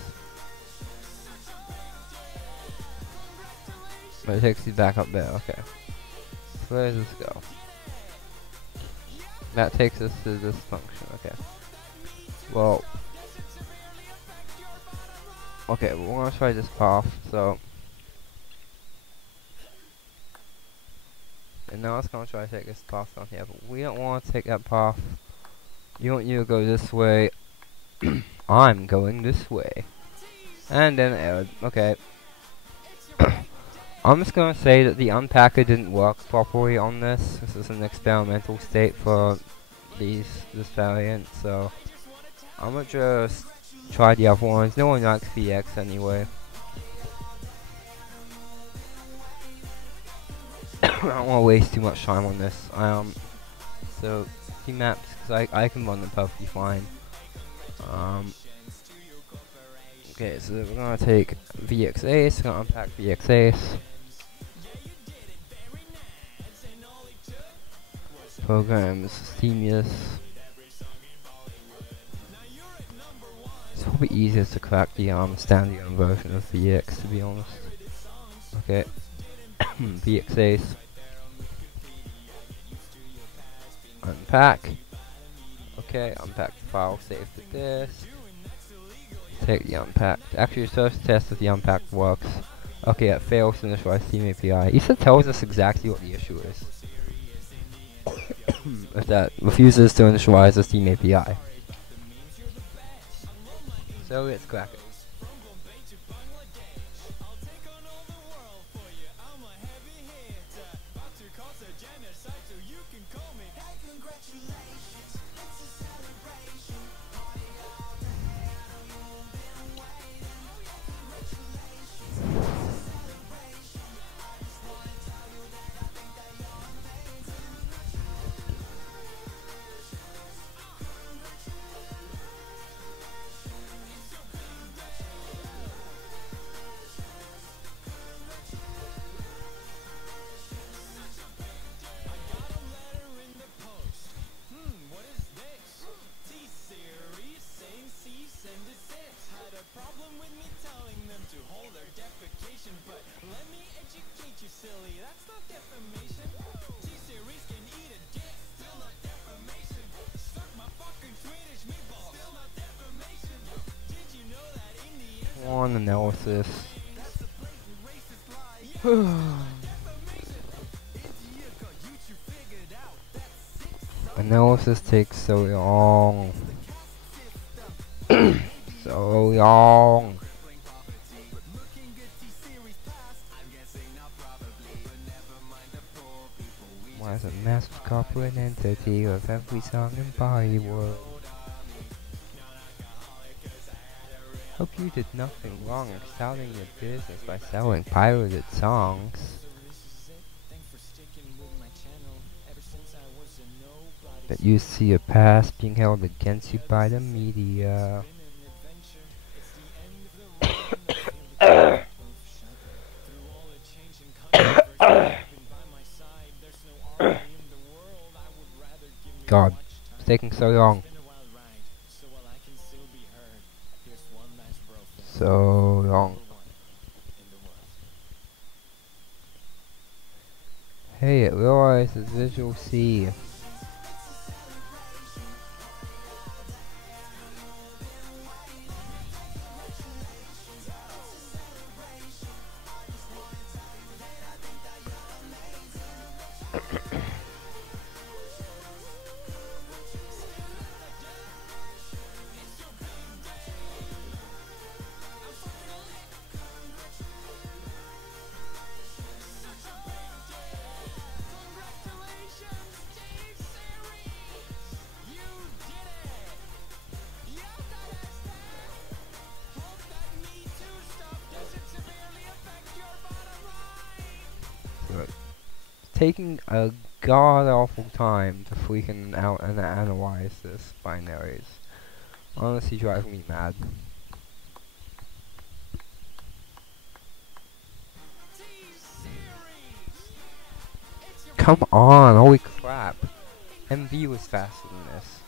But it takes you back up there, okay. So where does this go? That takes us to this function, okay. Well... Okay, we're gonna try this path, so... And now it's gonna try to take this path down here, but we don't want to take that path. You want you to go this way. I'm going this way. And then error. Okay. I'm just gonna say that the unpacker didn't work properly on this. This is an experimental state for this variant, so I'm gonna just try the other ones. No one likes VX anyway. I don't want to waste too much time on this. So the maps, because I can run them perfectly fine. Okay, so we're gonna take VXAce, gonna unpack VXAce. Programs, Steamius. It's probably easiest to crack the standalone version of VX, to be honest. Okay, VXAce. Unpack. Okay, unpack the file, save to this. Take the unpacked. Actually, the first test if the unpacked works. Okay, it fails to initialize Steam API. ESA tells us exactly what the issue is. If that refuses to initialize the Steam API. So let's crack it. One analysis. Analysis takes so long. So long. Why is a massive corporate entity of every song in Bollywood? Hope you did nothing wrong in starting your business by selling pirated songs. That you see your past being held against you by the media. God, it's taking so long. So long. Hey, it realizes visual C. Taking a god-awful time to freaking out and analyze this binaries. Honestly driving me mad. Come on, holy crap. MV was faster than this.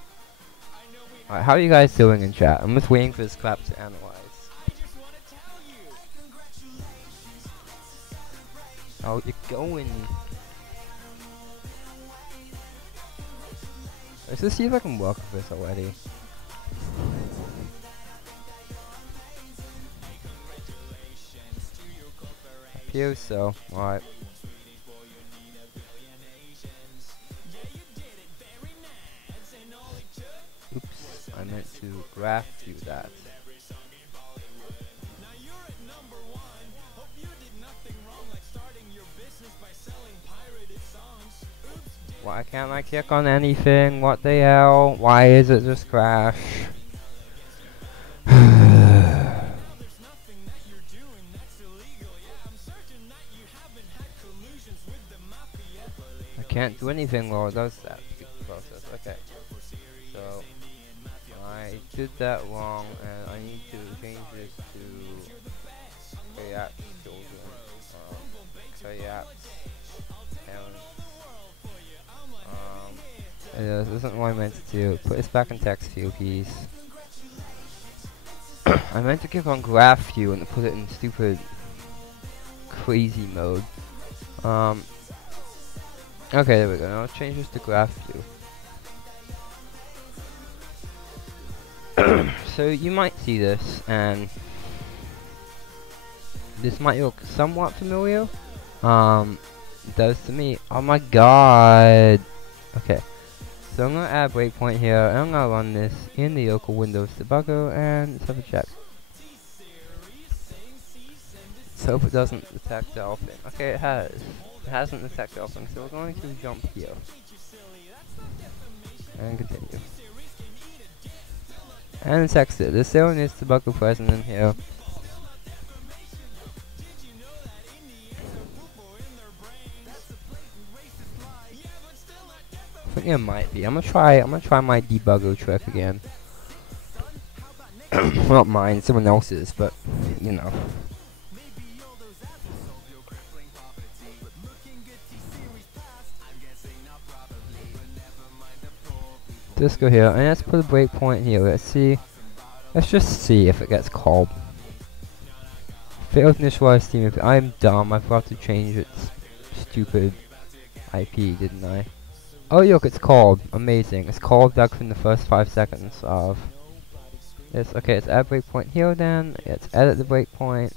Alright, how are you guys doing in chat? I'm just waiting for this crap to analyze. Oh, you're going. Let's just see if I can work with this already. Appears so. Alright. Oops, I meant to graph view that. Why can't I click on anything? What the hell? Why is it just crash? I can't do anything while it does that process. Okay. So I did that wrong and I need to change this to React children. React parents. This isn't what I meant to do. Put this back in text view, please. I meant to click on graph view and put it in stupid crazy mode. Okay, there we go. Now let's change this to graph view. So you might see this, and this might look somewhat familiar. It does to me. Oh my god. Okay. So I'm gonna add a breakpoint here, and I'm gonna run this in the local Windows debugger, and let's have a check. Let's hope it doesn't detect the thing. Okay, it has. It hasn't detected the thing, so we're going to jump here. And continue. And text it. There's still is debugger present in here. I think it might be. I'm gonna try my debugger trick again. Well, not mine, someone else's, but you know. Just go here and let's put a breakpoint here. Let's see. Let's just see if it gets called. Failed initialize Steam IP. I'm dumb. I forgot to change its stupid IP, didn't I? Oh look, it's called. Amazing. It's called back from the first 5 seconds of this. Okay, let's add breakpoint here then. Let's edit the breakpoint.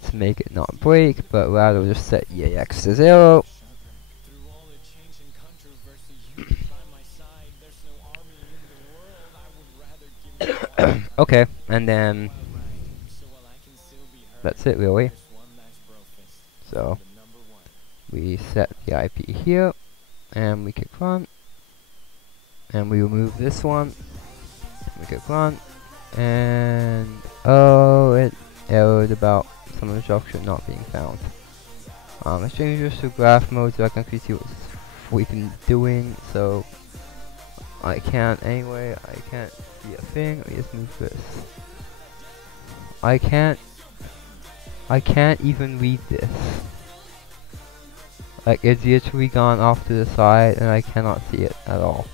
Let's make it not break, but rather just set EAX to 0. Okay, and then that's it really. So we set the IP here, and we click run, and we remove this one, and we click run, and oh, it errored about some instruction not being found. Let's change this to graph mode so I can actually see what we've been doing. So I can't anyway. I can't see a thing. Let me just move this. I can't even read this. Like, it's literally gone off to the side and I cannot see it at all.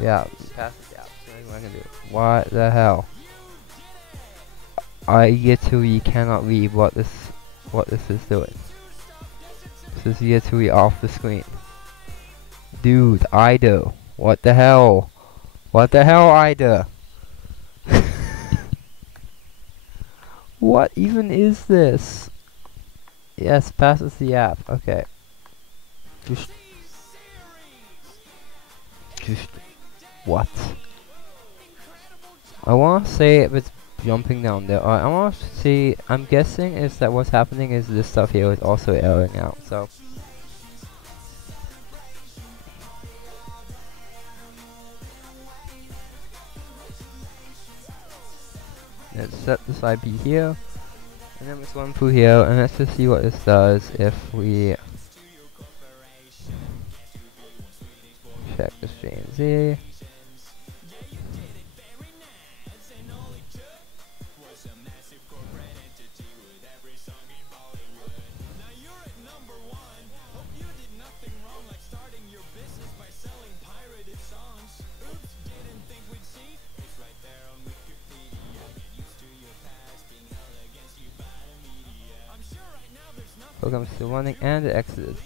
Yeah, pass it out. What am I gonna do? What the hell? I literally cannot read what this is doing. This is literally off the screen. Dude, Ida. What the hell? What the hell, Ida? What even is this? Yes, passes the app. Okay. Just what? I want to say if it's jumping down there. I want to see. I'm guessing is that what's happening is this stuff here is also erroring out. So. Let's set this IP here, and then let's run through here, and let's just see what this does if we check this JNZ. Program's still running and it exited.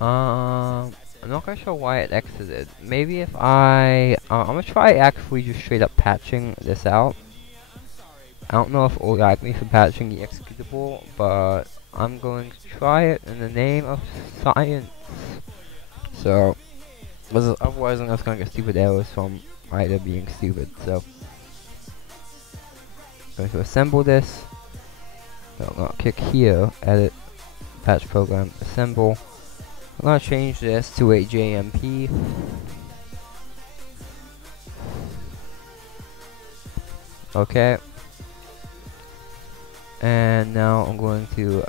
I'm not quite sure why it exited. Maybe if I'm gonna try actually just straight up patching this out. I don't know if it will like me for patching the executable, but I'm going to try it in the name of science. So, otherwise I'm just gonna get stupid errors from either being stupid. So. Going to assemble this. So I'm gonna click here, edit, patch program, assemble. I'm gonna change this to a JMP. Okay. And now I'm going to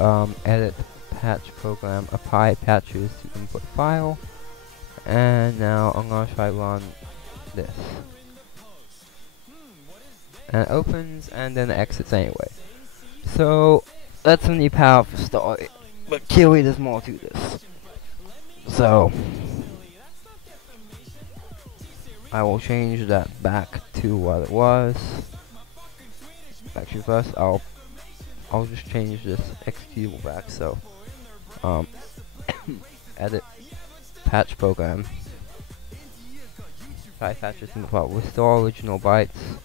edit patch program, apply patches to input file. And now I'm gonna try run this. And it opens and then it exits anyway. So that's a really powerful story. But clearly there's more to this. So I will change that back to what it was. Actually first I'll just change this executable back. So edit patch program. Five patches in the file. Restore original bytes.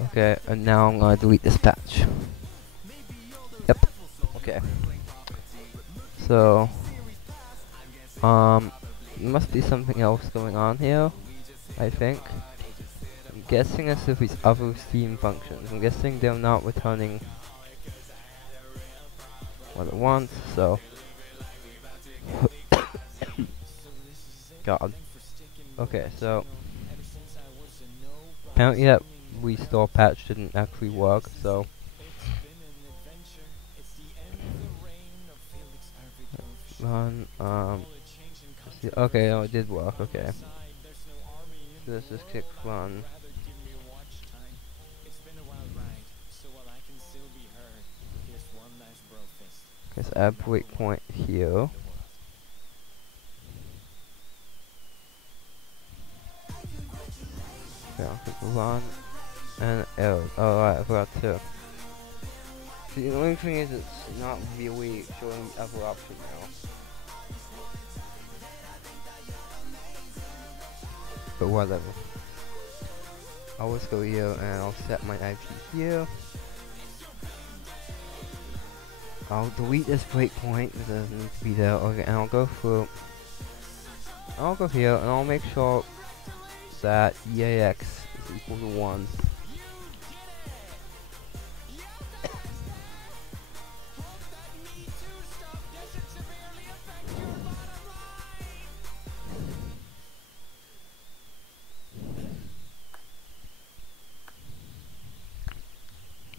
Okay, and now I'm gonna delete this patch. Yep. Okay. So, there must be something else going on here, I think. I'm guessing as if these other Steam functions. I'm guessing they're not returning what it wants, so. God. Okay, so. Apparently that restore patch didn't actually work, so run okay, no, it did work. Okay, so let's just click run. Let's add breakpoint here. Okay, I'll click run. And oh right, I forgot to. The only thing is it's not really showing the other option now. But whatever. I'll just go here and I'll set my IG here. I'll delete this breakpoint because it doesn't need to be there. Okay, and I'll go through. I'll go here and I'll make sure that EAX is equal to 1.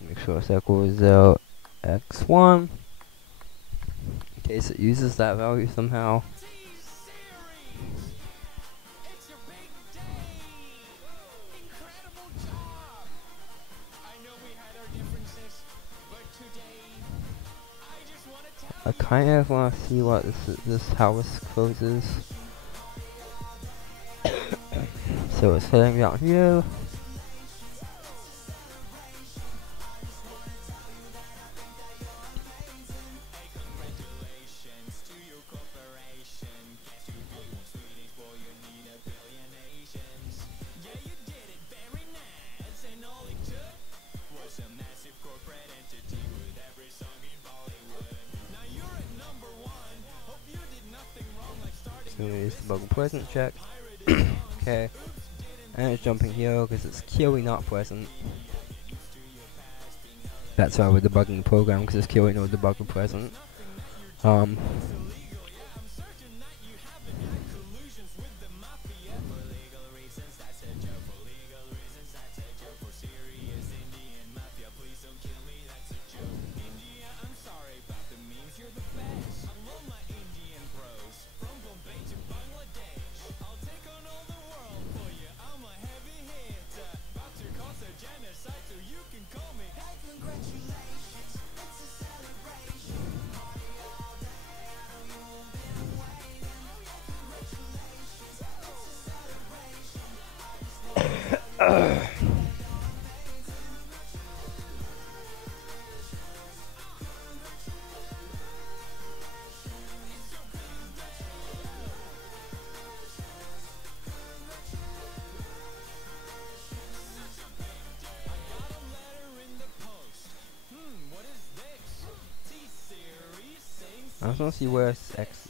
Make sure it's equal to 0 x1 in case it uses that value somehow. I kind of want to see what this house closes. So it's heading down here. So we use the bug present check. Okay. And it's jumping here because it's clearly not present. That's why we're debugging the program, because it's clearly no debugger present. I just want to see where it's X.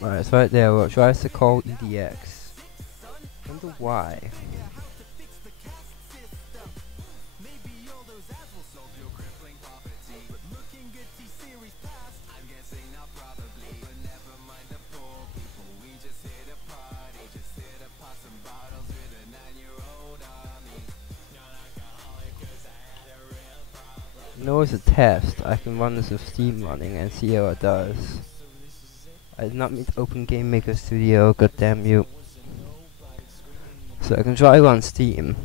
Alright, it's right there. Well, it tries to call EDX. I wonder why. No, it's a test. I can run this with Steam running and see how it does. I did not mean to open GameMaker Studio, goddamn you. So I can try run Steam.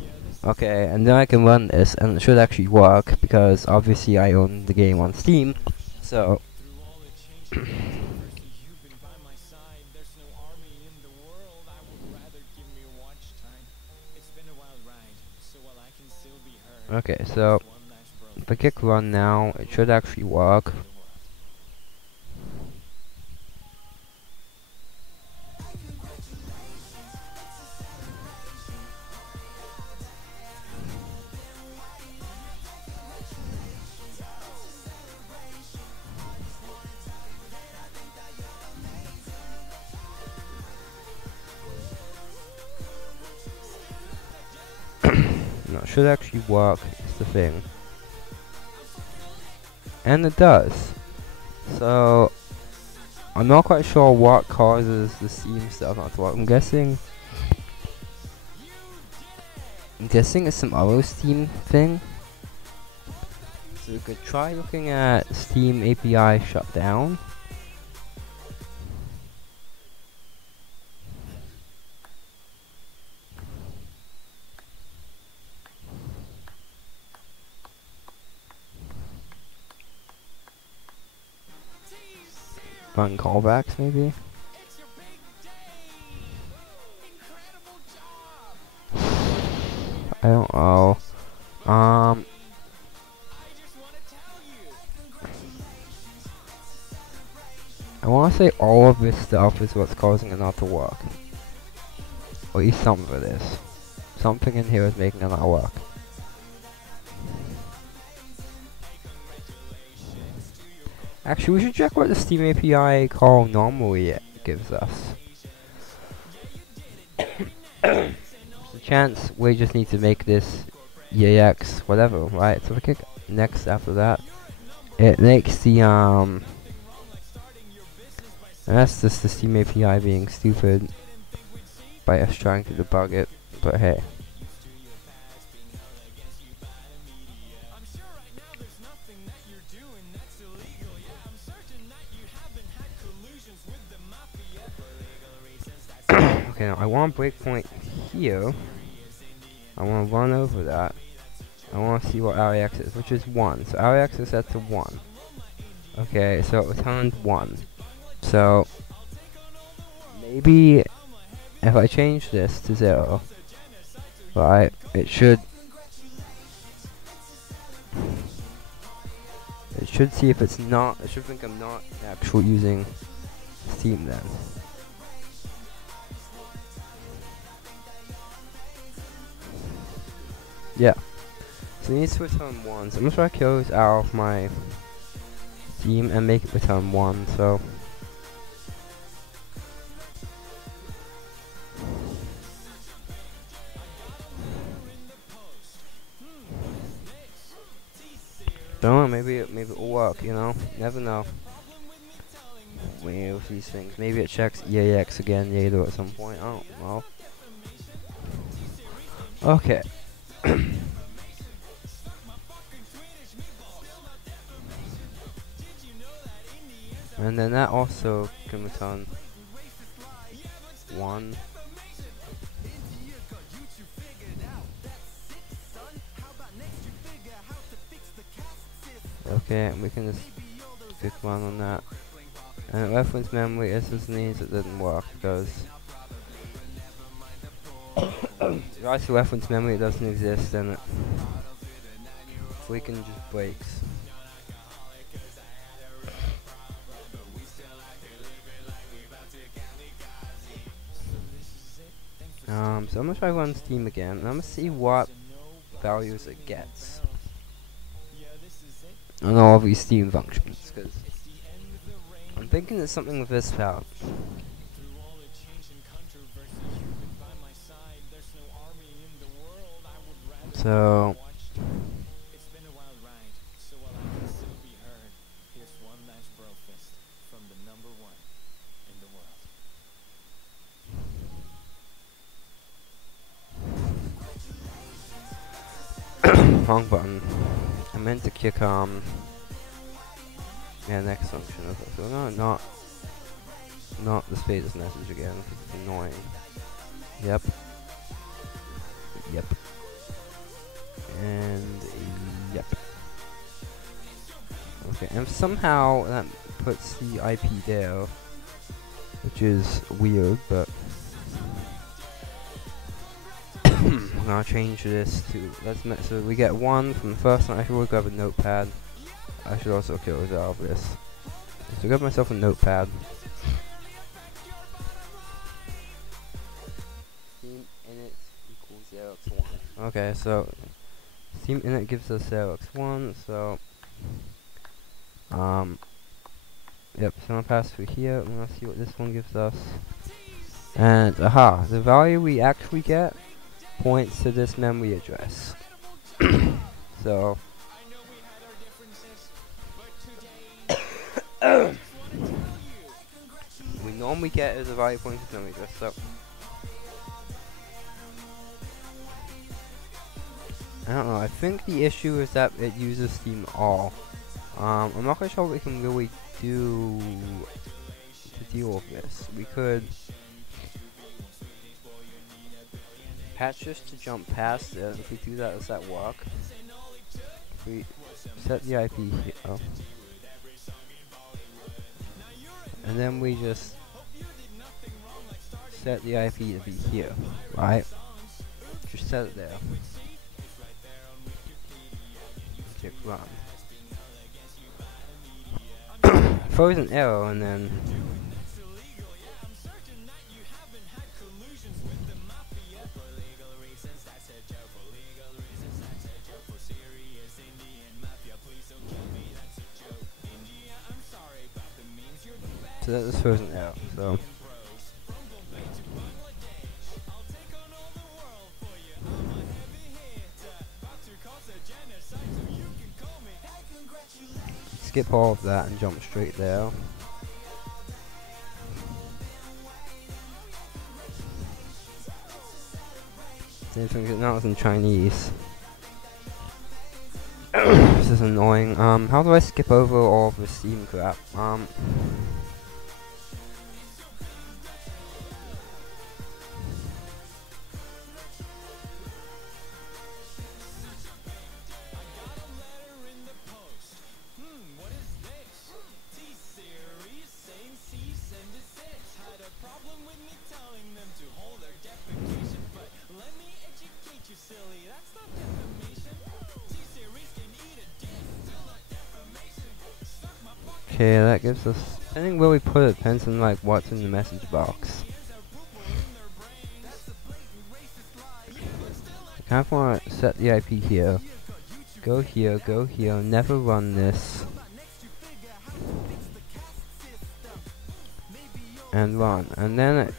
Okay, and then I can run this and it should actually work because obviously I own the game on Steam. So okay, so if I click run now, it should actually work. No, it should actually work, is the thing. And it does. So I'm not quite sure what causes the Steam stuff not to work. I'm guessing it's some other Steam thing. So we could try looking at Steam API shutdown. run callbacks maybe. I don't know. I want to say all of this stuff is what's causing it not to work. Or at least some of it is. Something in here is making it not work. Actually, we should check what the Steam API call normally gives us. There's a chance we just need to make this EAX whatever, right? So we click next after that. It makes the and that's just the Steam API being stupid by us trying to debug it, but hey. Okay, now I want a breakpoint here. I want to run over that. I want to see what RAX is, which is 1. So RAX is set to 1. Okay, so it returned 1. So maybe if I change this to 0, right, it should see if it's not, it should think I'm not actually using Steam then. Yeah. So it needs to return 1. So I'm gonna try to close out of my Steam and make it return 1, so don't know, maybe it'll work, you know? Never know. With these things. Maybe it checks EAX again later at some point, I don't know. Okay. And then that also can return 1. Okay, and we can just pick 1 on that. And reference memory, this just means it didn't work because if I see reference memory it doesn't exist, then it freaking just breaks. So I'm gonna try run Steam again, and I'm gonna see what values it gets on all of these Steam functions, because I'm thinking it's something with this value. So wrong button. I meant to kick yeah, next function. Okay, so no, not the status message again. It's annoying. Yep. Yep. And yep. Okay, and somehow that puts the IP there, which is weird, but I'm gonna change this to so we get 1 from the first one. I should grab a notepad. I should also resolve this. So grab myself a notepad. Steam init equals 0x1. Okay, so Steam init gives us 0x1. So yep. So I'm gonna pass through here. I'm gonna see what this one gives us. And aha, the value we actually get points to this memory address. So we normally get is a value point to memory address. So I don't know. I think the issue is that it uses Steam all. I'm not quite sure what we can really do to deal with this. We could patch just to jump past it. If we do that, does that work? If we set the IP here, and then we just set the IP to be here, right? Just set it there. Click run. Throws an arrow and then so that just throws an arrow. So skip all of that and jump straight there. Same thing, now it's in Chinese. This is annoying. How do I skip over all of the Steam crap? Okay, that gives us, I think where we put it depends on like what's in the message box. I kind of want to set the IP here, go here, never run this, and run, and then it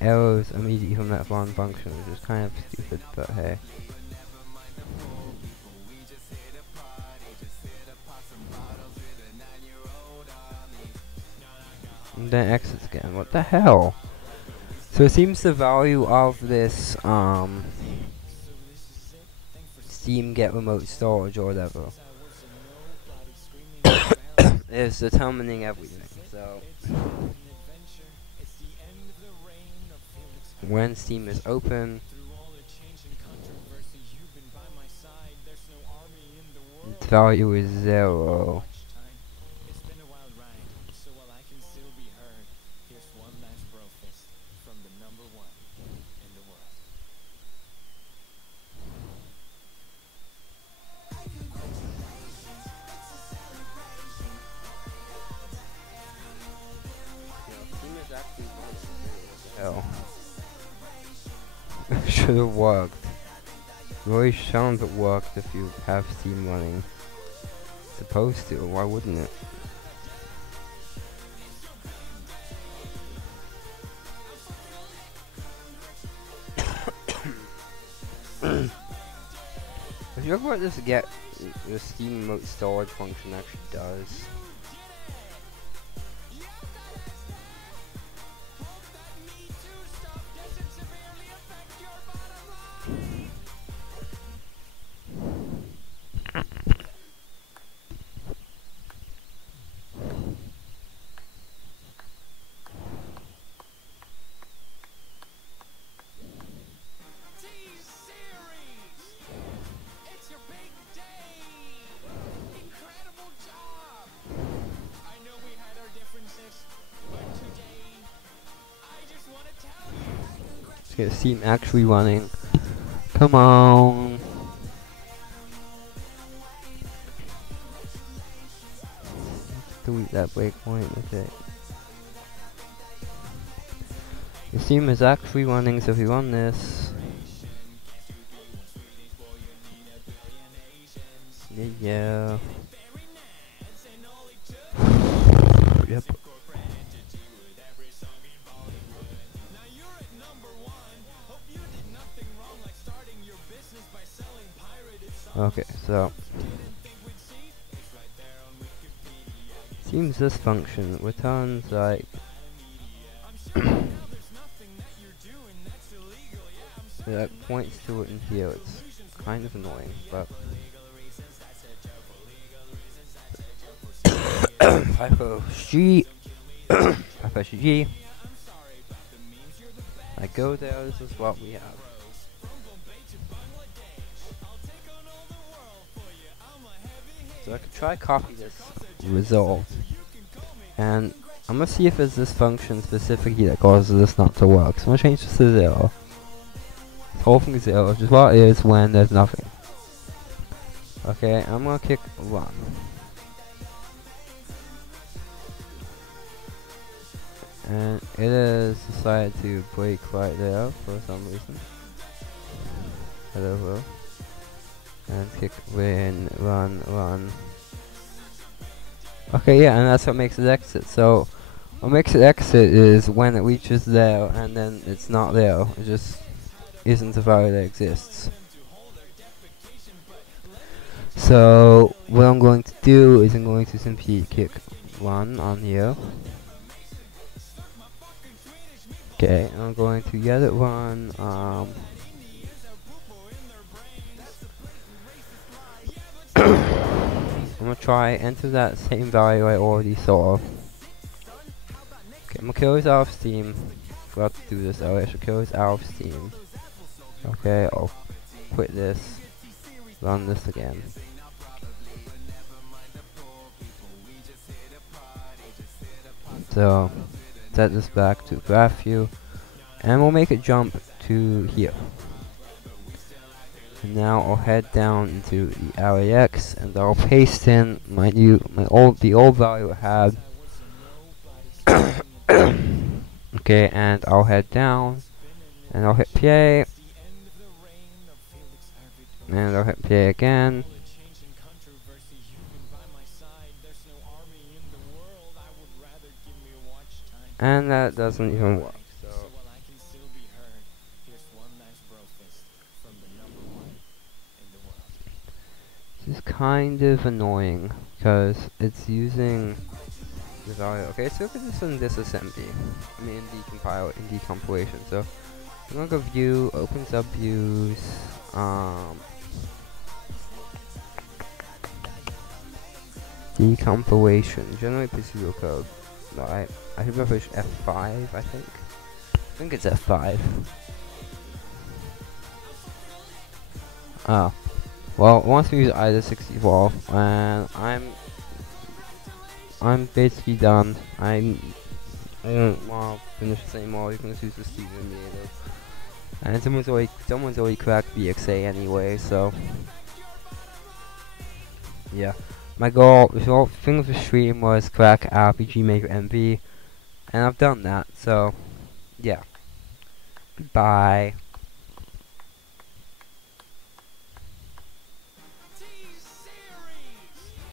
arrows immediately from that run function, which is kind of stupid, but hey. And then exits again. What the hell? So it seems the value of this Steam get remote storage or whatever is determining everything. So when Steam is open, its value is 0. Should have worked. Really shouldn't have worked if you have Steam running. Supposed to, why wouldn't it? If you ever want this to get the Steam remote storage function actually does. Let's get Steam actually running. Come on. Delete that breakpoint, okay. The Steam is actually running, so if you run this. Yeah. Yep. Okay, so seems this function returns like that points to it in here. It's kind of annoying, but I push G, I push G. I go there. This is what we have. So I could try copy this result and I'm gonna see if it's this function specifically that causes this not to work. So I'm gonna change this to 0. This whole thing is 0, which is what it is when there's nothing. Okay, I'm gonna kick 1. And it has decided to break right there for some reason. Hello. And kick, win, run. Okay, yeah, and that's what makes it exit. So, what makes it exit is when it reaches there and then it's not there. It just isn't a value that exists. So, what I'm going to do is I'm going to simply kick 1 on here. Okay, I'm going to get it 1. I'm gonna try enter that same value I already saw. Okay, I'm gonna kill this out of Steam. Forgot to do this. Oh, I should kill this out of Steam. Okay, I'll quit this. Run this again. So set this back to graph view, and we'll make a jump to here. And now I'll head down into the LAX and I'll paste in the old value I had. Okay, and I'll head down and I'll hit play. And I'll hit play again. And that doesn't even work. This is kind of annoying because it's using the value. Okay, so look at this in disassembly. I mean, in decompilation. So I'm gonna go view, opens up views. Decompilation. Generate procedural code. No, I should push F5. I think it's F5. Oh. Well, it wants me to use either 64, and I'm basically done. I don't want to finish this anymore. You can just use the Steam emulator. And someone's already cracked BXA anyway, so yeah. My goal, the whole thing of the stream was crack RPGMaker MV, and I've done that. So yeah. Goodbye.